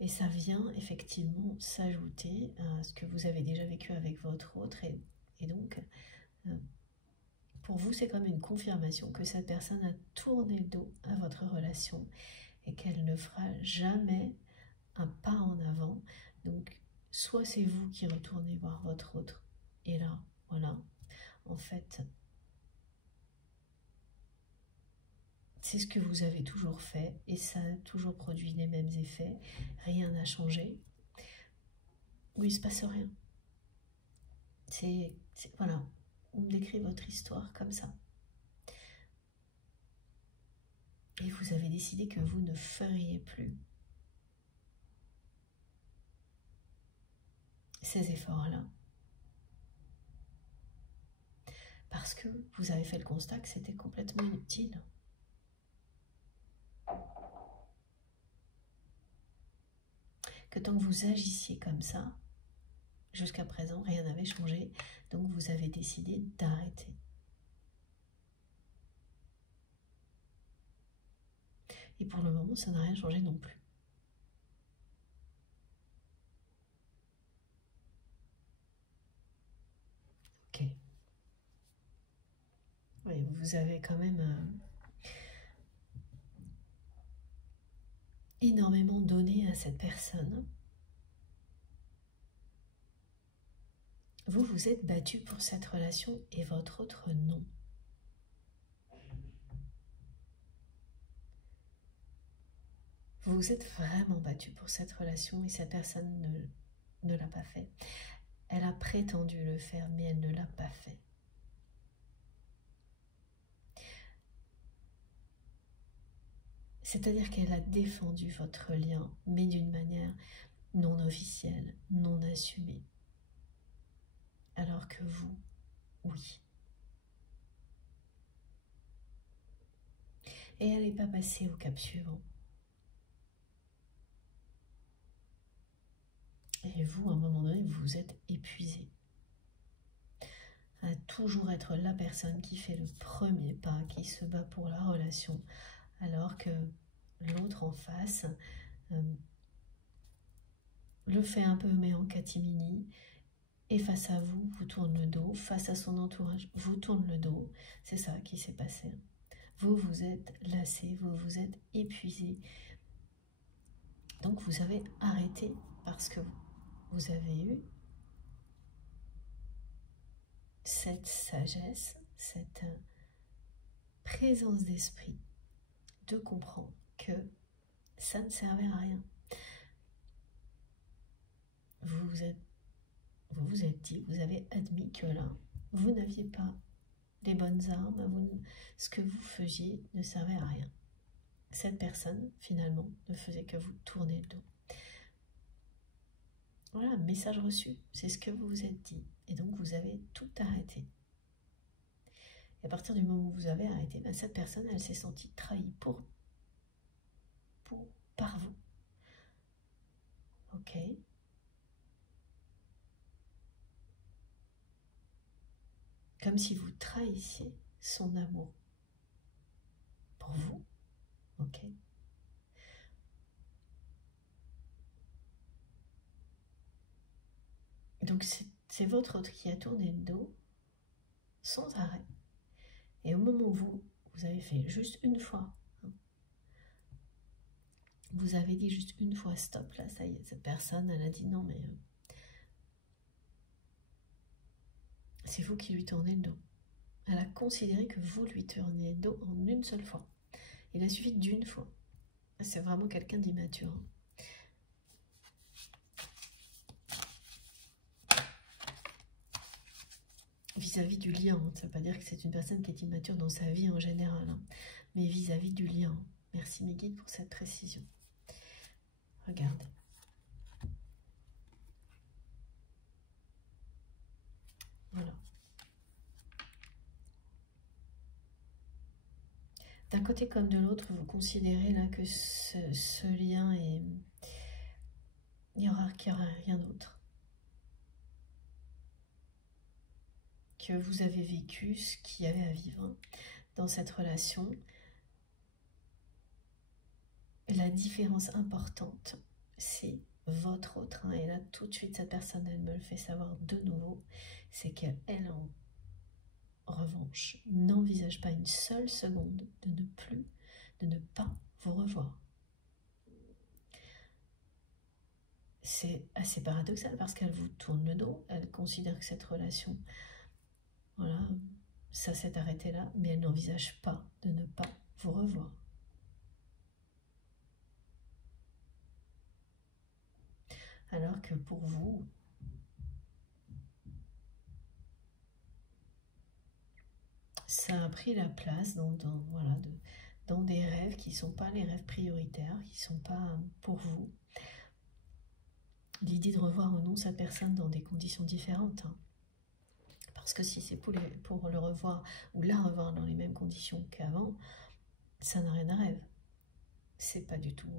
Et ça vient effectivement s'ajouter à ce que vous avez déjà vécu avec votre autre. Et donc, pour vous, c'est comme une confirmation que cette personne a tourné le dos à votre relation et qu'elle ne fera jamais un pas en avant. Donc, soit c'est vous qui retournez voir votre autre. Et là, voilà, en fait, c'est ce que vous avez toujours fait et ça a toujours produit les mêmes effets. Rien n'a changé. Oui, il ne se passe rien. Voilà, on me décrit votre histoire comme ça. Et vous avez décidé que vous ne feriez plus ces efforts-là. Parce que vous avez fait le constat que c'était complètement inutile. Que tant que vous agissiez comme ça, jusqu'à présent, rien n'avait changé. Donc vous avez décidé d'arrêter. Et pour le moment, ça n'a rien changé non plus. Ok. Oui, vous avez quand même énormément donné à cette personne. Vous vous êtes battu pour cette relation et votre autre non. Vous vous êtes vraiment battu pour cette relation et cette personne ne l'a pas fait. Elle a prétendu le faire, mais elle ne l'a pas fait. C'est-à-dire qu'elle a défendu votre lien, mais d'une manière non officielle, non assumée. Alors que vous, oui. Et elle n'est pas passée au cap suivant. Et vous, à un moment donné, vous vous êtes épuisé. À toujours être la personne qui fait le premier pas, qui se bat pour la relation, alors que l'autre en face le fait un peu mais en catimini, et face à vous, vous tourne le dos, face à son entourage, vous tourne le dos. C'est ça qui s'est passé. Vous vous êtes lassé, vous vous êtes épuisé. Donc vous avez arrêté parce que vous avez eu cette sagesse, cette présence d'esprit de comprendre que ça ne servait à rien. Vous vous êtes dit, vous avez admis que là, vous n'aviez pas les bonnes armes, ce que vous faisiez ne servait à rien. cette personne, finalement, ne faisait que vous tourner le dos. Voilà, message reçu, c'est ce que vous vous êtes dit. Et donc, vous avez tout arrêté. Et à partir du moment où vous avez arrêté, ben, cette personne, elle s'est sentie trahie par vous. Ok. Comme si vous trahissiez son amour pour vous. Ok. Donc c'est votre autre qui a tourné le dos sans arrêt. Et au moment où vous avez fait juste une fois, hein, vous avez dit juste une fois stop, là ça y est, cette personne elle a dit non mais c'est vous qui lui tournez le dos. Elle a considéré que vous lui tourniez le dos en une seule fois. Il a suffi d'une fois. C'est vraiment quelqu'un d'immature. Vis-à-vis du lien, ça ne veut pas dire que c'est une personne qui est immature dans sa vie en général, hein, mais vis-à-vis du lien. Merci mes guides pour cette précision. Regardez. Voilà. D'un côté comme de l'autre, vous considérez là que ce lien est... qu'il n'y aura rien d'autre. Que vous avez vécu ce qu'il y avait à vivre dans cette relation. La différence importante, c'est votre autre. Et là, tout de suite, cette personne, elle me le fait savoir de nouveau. C'est qu'elle, en revanche, n'envisage pas une seule seconde de ne pas vous revoir. C'est assez paradoxal parce qu'elle vous tourne le dos, elle considère que cette relation, voilà, ça s'est arrêté là, mais elle n'envisage pas de ne pas vous revoir. Alors que pour vous, ça a pris la place voilà, dans des rêves qui ne sont pas les rêves prioritaires, qui ne sont pas pour vous. L'idée de revoir ou non sa personne dans des conditions différentes. Hein. Parce que si c'est pour le revoir ou la revoir dans les mêmes conditions qu'avant, ça n'a rien à rêve. C'est pas du tout...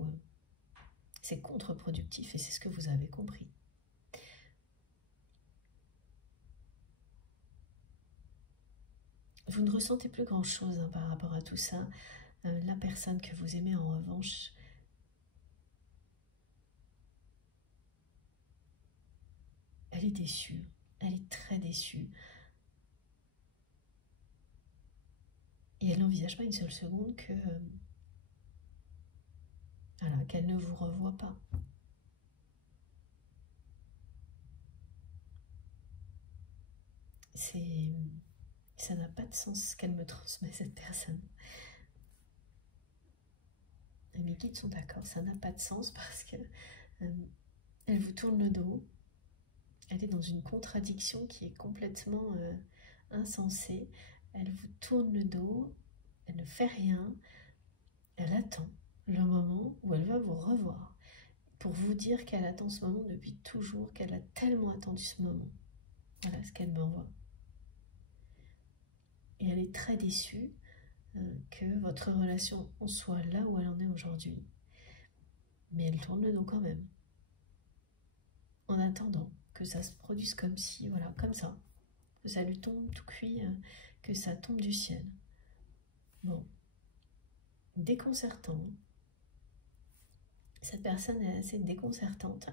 c'est contre-productif et c'est ce que vous avez compris. Vous ne ressentez plus grand-chose hein, par rapport à tout ça. La personne que vous aimez, en revanche, elle est déçue. Elle est très déçue. Et elle n'envisage pas une seule seconde que... voilà, qu'elle ne vous revoit pas. Ça n'a pas de sens ce qu'elle me transmet, cette personne. Et mes guides sont d'accord, ça n'a pas de sens parce que elle vous tourne le dos. Elle est dans une contradiction qui est complètement insensée. Elle vous tourne le dos, elle ne fait rien, elle attend le moment où elle va vous revoir. Pour vous dire qu'elle attend ce moment depuis toujours, qu'elle a tellement attendu ce moment. Voilà ce qu'elle m'envoie. Et elle est très déçue que votre relation en soit là où elle en est aujourd'hui. Mais elle tourne le dos quand même. En attendant que ça se produise comme si, voilà, comme ça. Que ça lui tombe tout cuit, que ça tombe du ciel. Bon. Déconcertant. Cette personne est assez déconcertante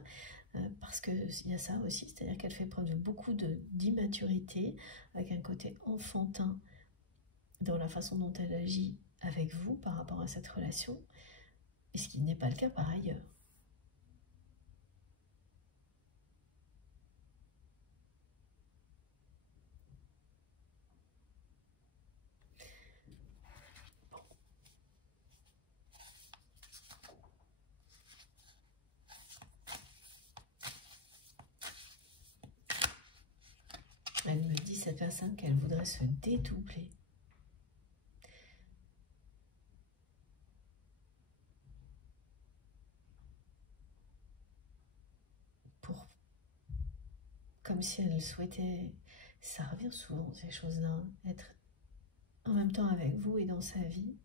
parce qu'il y a ça aussi, c'est-à-dire qu'elle fait preuve de beaucoup d'immaturité, avec un côté enfantin dans la façon dont elle agit avec vous par rapport à cette relation, et ce qui n'est pas le cas par ailleurs. Elle me dit, cette personne, qu'elle voudrait se dédoubler. comme si elle souhaitait, ça revient souvent ces choses-là, hein, être en même temps avec vous et dans sa vie.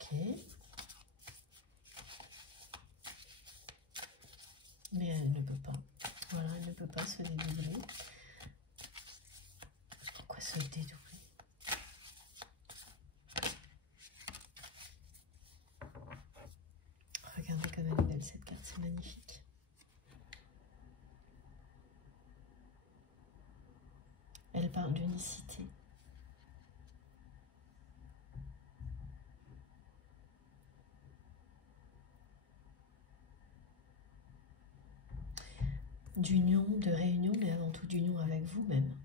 Ok. Mais elle ne peut pas. Voilà, elle ne peut pas se dédoubler. Pourquoi se dédoubler? Regardez comme elle est belle cette carte, c'est magnifique. Elle parle d'unicité. D'union, de réunion, mais avant tout d'union avec vous-même.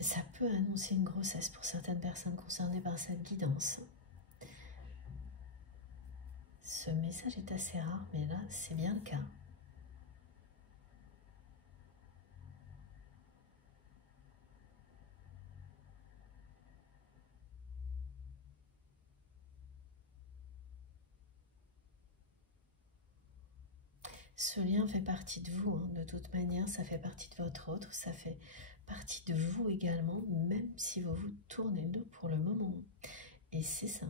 Ça peut annoncer une grossesse pour certaines personnes concernées par cette guidance. Ce message est assez rare, mais là, c'est bien le cas. Ce lien fait partie de vous, hein. De toute manière, ça fait partie de votre autre, ça fait partie de vous également, même si vous vous tournez le dos pour le moment. Et c'est ça.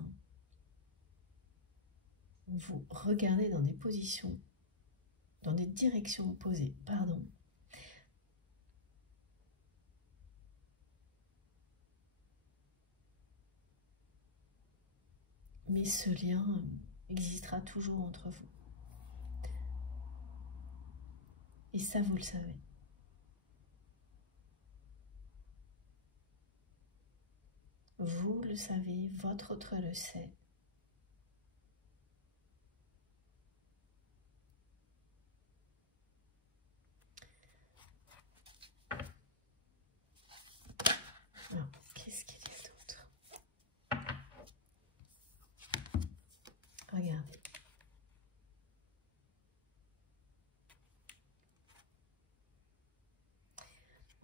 Vous regardez dans des positions, dans des directions opposées, pardon. Mais ce lien existera toujours entre vous. Et ça, vous le savez. Vous le savez, votre autre le sait. Alors, qu'est-ce qu'il y a d'autre? Regardez.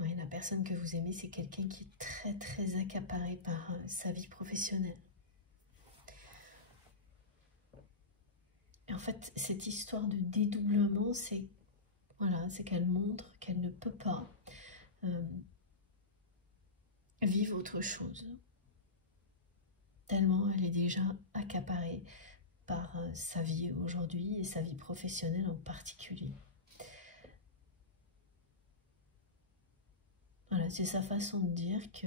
Oui, la personne que vous aimez, c'est quelqu'un qui est très très accaparé par sa vie professionnelle. Et en fait, cette histoire de dédoublement, c'est voilà, c'est qu'elle montre qu'elle ne peut pas vivre autre chose. Tellement elle est déjà accaparée par sa vie aujourd'hui et sa vie professionnelle en particulier. Voilà, c'est sa façon de dire que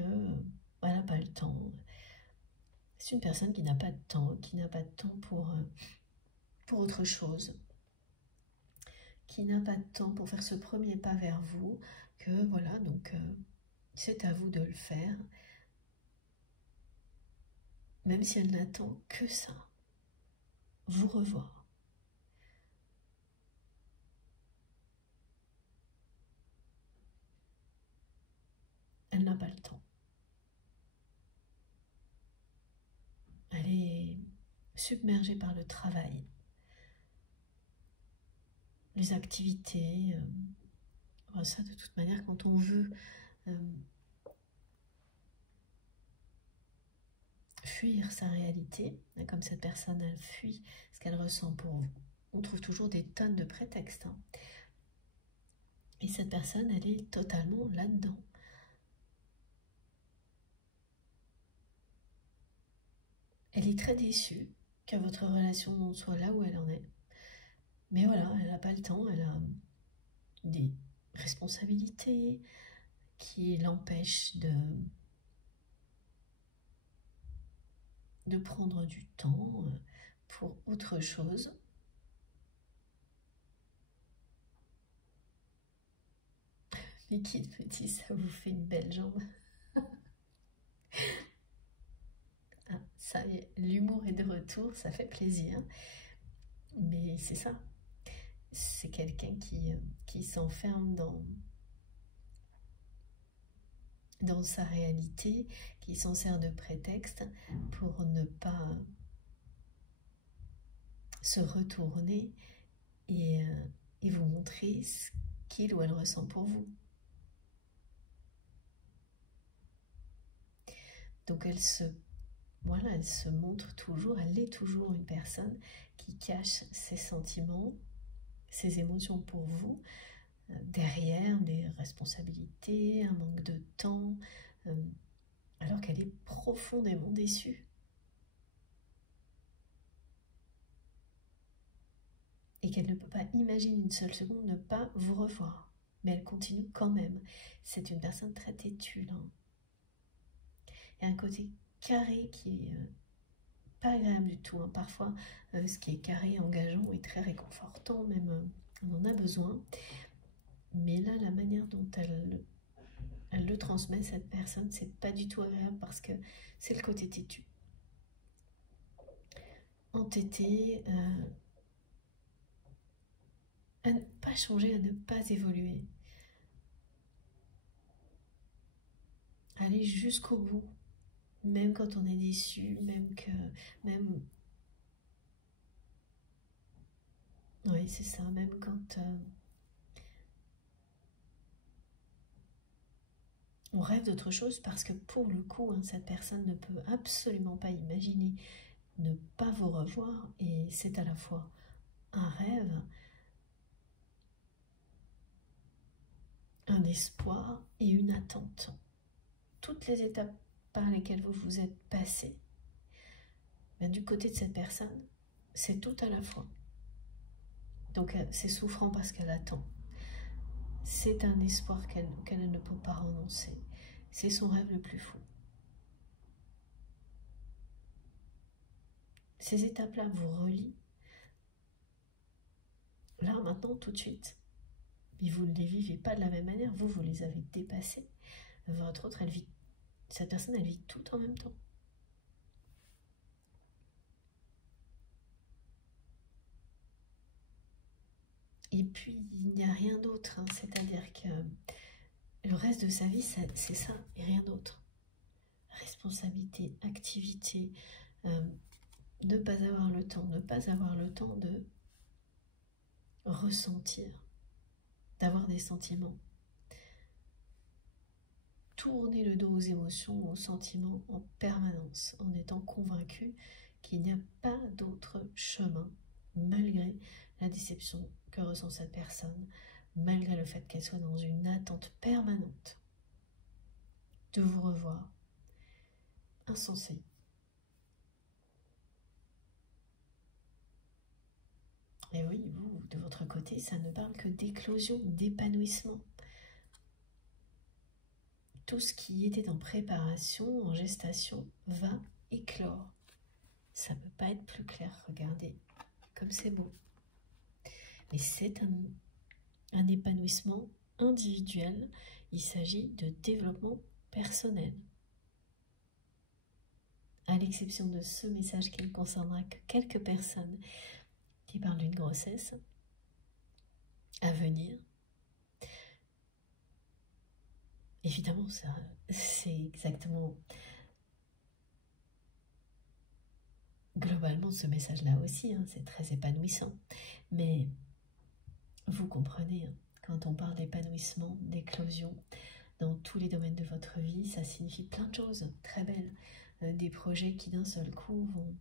elle n'a pas le temps. C'est une personne qui n'a pas de temps, qui n'a pas de temps pour autre chose, qui n'a pas de temps pour faire ce premier pas vers vous, que voilà, donc c'est à vous de le faire, même si elle n'attend que ça, vous revoir. Elle n'a pas le temps. Elle est submergée par le travail, les activités. Ça, de toute manière, quand on veut fuir sa réalité, comme cette personne, elle fuit ce qu'elle ressent pour vous, on trouve toujours des tonnes de prétextes. Hein. Et cette personne, elle est totalement là-dedans. Elle est très déçue que votre relation soit là où elle en est. Mais voilà, elle n'a pas le temps, elle a des responsabilités qui l'empêchent de prendre du temps pour autre chose. Mais qui petit, ça vous fait une belle jambe. Ah, ça y est, l'humour est de retour, ça fait plaisir. Mais c'est ça. C'est quelqu'un qui s'enferme dans sa réalité, qui s'en sert de prétexte pour ne pas se retourner et vous montrer ce qu'il ou elle ressent pour vous. Donc voilà, elle se montre toujours, elle est toujours une personne qui cache ses sentiments, ses émotions pour vous, derrière des responsabilités, un manque de temps, alors qu'elle est profondément déçue. Et qu'elle ne peut pas imaginer une seule seconde ne pas vous revoir. Mais elle continue quand même. C'est une personne très têtue, là. Il y a un côté carré qui est pas agréable du tout. Hein. Parfois, ce qui est carré, engageant est très réconfortant, même on en a besoin. Mais là, la manière dont elle le transmet, cette personne, c'est pas du tout agréable parce que c'est le côté têtu. Entêté, à ne pas changer, à ne pas évoluer. Aller jusqu'au bout, même quand on est déçu, oui, c'est ça, même quand on rêve d'autre chose, parce que pour le coup, hein, cette personne ne peut absolument pas imaginer ne pas vous revoir, et c'est à la fois un rêve, un espoir et une attente. Toutes les étapes par lesquelles vous vous êtes passé, du côté de cette personne, c'est tout à la fois. Donc c'est souffrant parce qu'elle attend. C'est un espoir qu'elle ne peut pas renoncer. C'est son rêve le plus fou. Ces étapes-là vous relient. Là, maintenant, tout de suite. Mais vous ne les vivez pas de la même manière. Vous les avez dépassées. Votre autre, cette personne, elle vit tout en même temps. Et puis, il n'y a rien d'autre. Hein. C'est-à-dire que le reste de sa vie, c'est ça et rien d'autre. Responsabilité, activité, ne pas avoir le temps de ressentir, d'avoir des sentiments. Tourner le dos aux émotions, aux sentiments en permanence, en étant convaincu qu'il n'y a pas d'autre chemin, malgré la déception que ressent cette personne, malgré le fait qu'elle soit dans une attente permanente de vous revoir, insensé. Et oui, vous, de votre côté, ça ne parle que d'éclosion, d'épanouissement. Tout ce qui était en préparation, en gestation, va éclore. Ça ne peut pas être plus clair, regardez, comme c'est beau. Mais c'est un épanouissement individuel, il s'agit de développement personnel. À l'exception de ce message qui ne concernera que quelques personnes qui parlent d'une grossesse à venir, évidemment, ça, c'est exactement globalement ce message-là aussi, hein, c'est très épanouissant. Mais vous comprenez, hein, quand on parle d'épanouissement, d'éclosion, dans tous les domaines de votre vie, ça signifie plein de choses très belles. Des projets qui d'un seul coup vont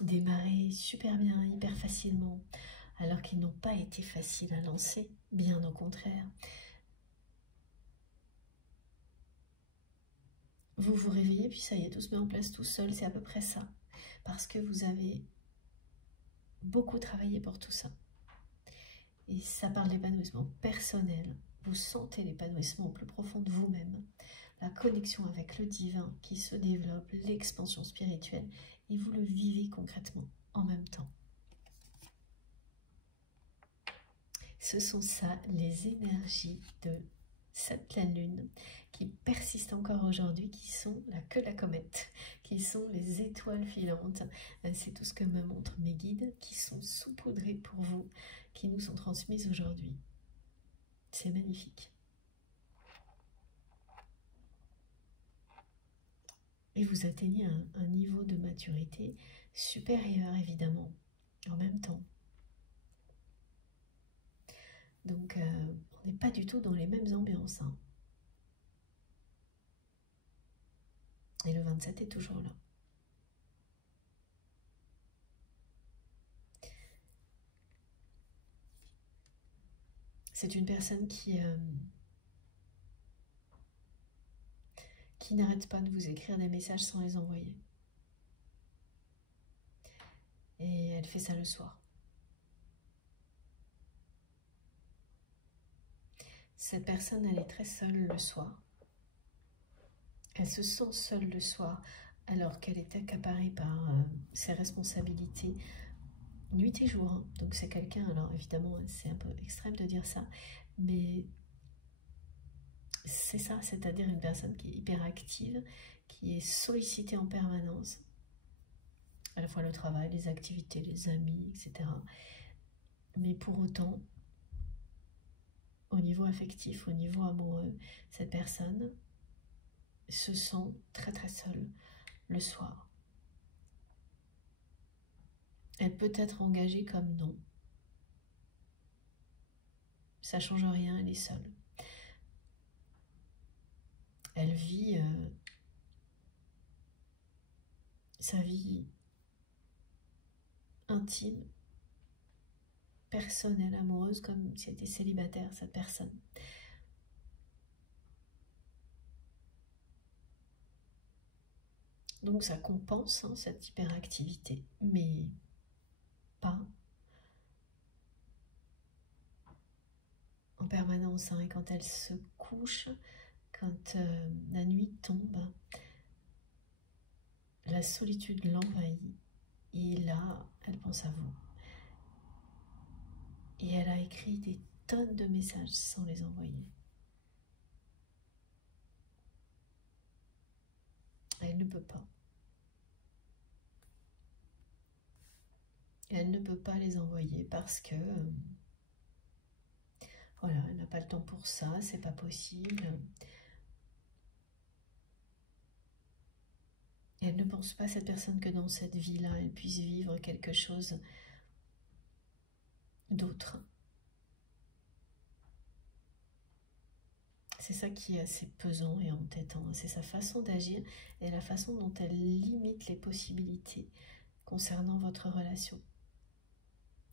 démarrer super bien, hyper facilement, alors qu'ils n'ont pas été faciles à lancer, bien au contraire. Vous vous réveillez, puis ça y est, tout se met en place tout seul, c'est à peu près ça. Parce que vous avez beaucoup travaillé pour tout ça. Et ça parle d'épanouissement personnel. Vous sentez l'épanouissement au plus profond de vous-même, la connexion avec le divin qui se développe, l'expansion spirituelle, et vous le vivez concrètement en même temps. Ce sont ça les énergies de cette pleine lune qui persistent encore aujourd'hui, qui sont la queue de la comète, qui sont les étoiles filantes. C'est tout ce que me montrent mes guides qui sont saupoudrés pour vous, qui nous sont transmises aujourd'hui. C'est magnifique. Et vous atteignez un niveau de maturité supérieur, évidemment, en même temps. Donc, on n'est pas du tout dans les mêmes ambiances. Hein. Et le 27 est toujours là. C'est une personne qui n'arrête pas de vous écrire des messages sans les envoyer. Et elle fait ça le soir. Cette personne, elle est très seule le soir. Elle se sent seule le soir alors qu'elle est accaparée par ses responsabilités nuit et jour. Hein. Donc c'est quelqu'un, alors évidemment c'est un peu extrême de dire ça, mais c'est ça, c'est-à-dire une personne qui est hyper active, qui est sollicitée en permanence, à la fois le travail, les activités, les amis, etc. Mais pour autant, au niveau affectif, au niveau amoureux, cette personne se sent très très seule le soir. Elle peut être engagée comme non. Ça change rien, elle est seule. Elle vit sa vie intime, personnelle, amoureuse, comme si elle était célibataire, cette personne. Donc ça compense hein, cette hyperactivité, mais pas en permanence. Hein. Et quand elle se couche, quand la nuit tombe, la solitude l'envahit. Et là, elle pense à vous. Et elle a écrit des tonnes de messages sans les envoyer. Elle ne peut pas. Elle ne peut pas les envoyer parce que voilà, elle n'a pas le temps pour ça, c'est pas possible. Et elle ne pense pas, cette personne, que dans cette vie-là, elle puisse vivre quelque chose d'autre. C'est ça qui est assez pesant et entêtant. C'est sa façon d'agir et la façon dont elle limite les possibilités concernant votre relation.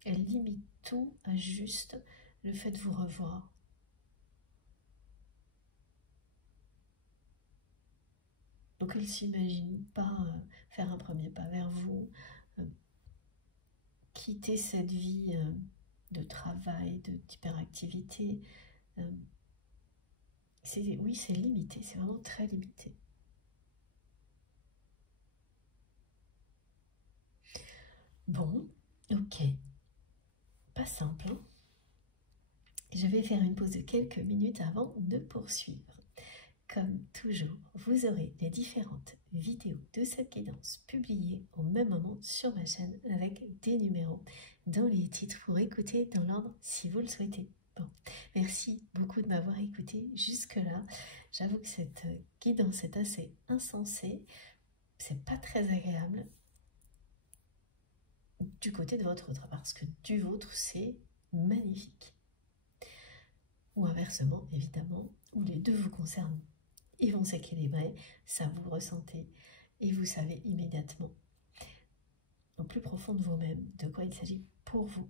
Elle limite tout à juste le fait de vous revoir. Donc elle ne s'imagine pas faire un premier pas vers vous, quitter cette vie de travail, d'hyperactivité. Oui, c'est limité, c'est vraiment très limité. Bon, ok. Pas simple, hein? Je vais faire une pause de quelques minutes avant de poursuivre. Comme toujours, vous aurez les différentes vidéos de cette guidance publiées au même moment sur ma chaîne avec des numéros dans les titres pour écouter dans l'ordre si vous le souhaitez. Bon, merci beaucoup de m'avoir écouté jusque-là. J'avoue que cette guidance est assez insensée. C'est pas très agréable du côté de votre autre parce que du vôtre, c'est magnifique. Ou inversement, évidemment, où les deux vous concernent. Ils vont s'équilibrer, ça vous ressentez et vous savez immédiatement, au plus profond de vous-même, de quoi il s'agit pour vous.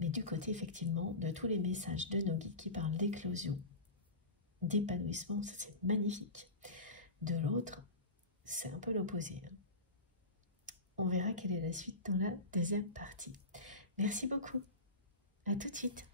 Mais du côté, effectivement, de tous les messages de nos guides qui parlent d'éclosion, d'épanouissement, ça c'est magnifique. De l'autre, c'est un peu l'opposé. On verra quelle est la suite dans la deuxième partie. Merci beaucoup. À tout de suite.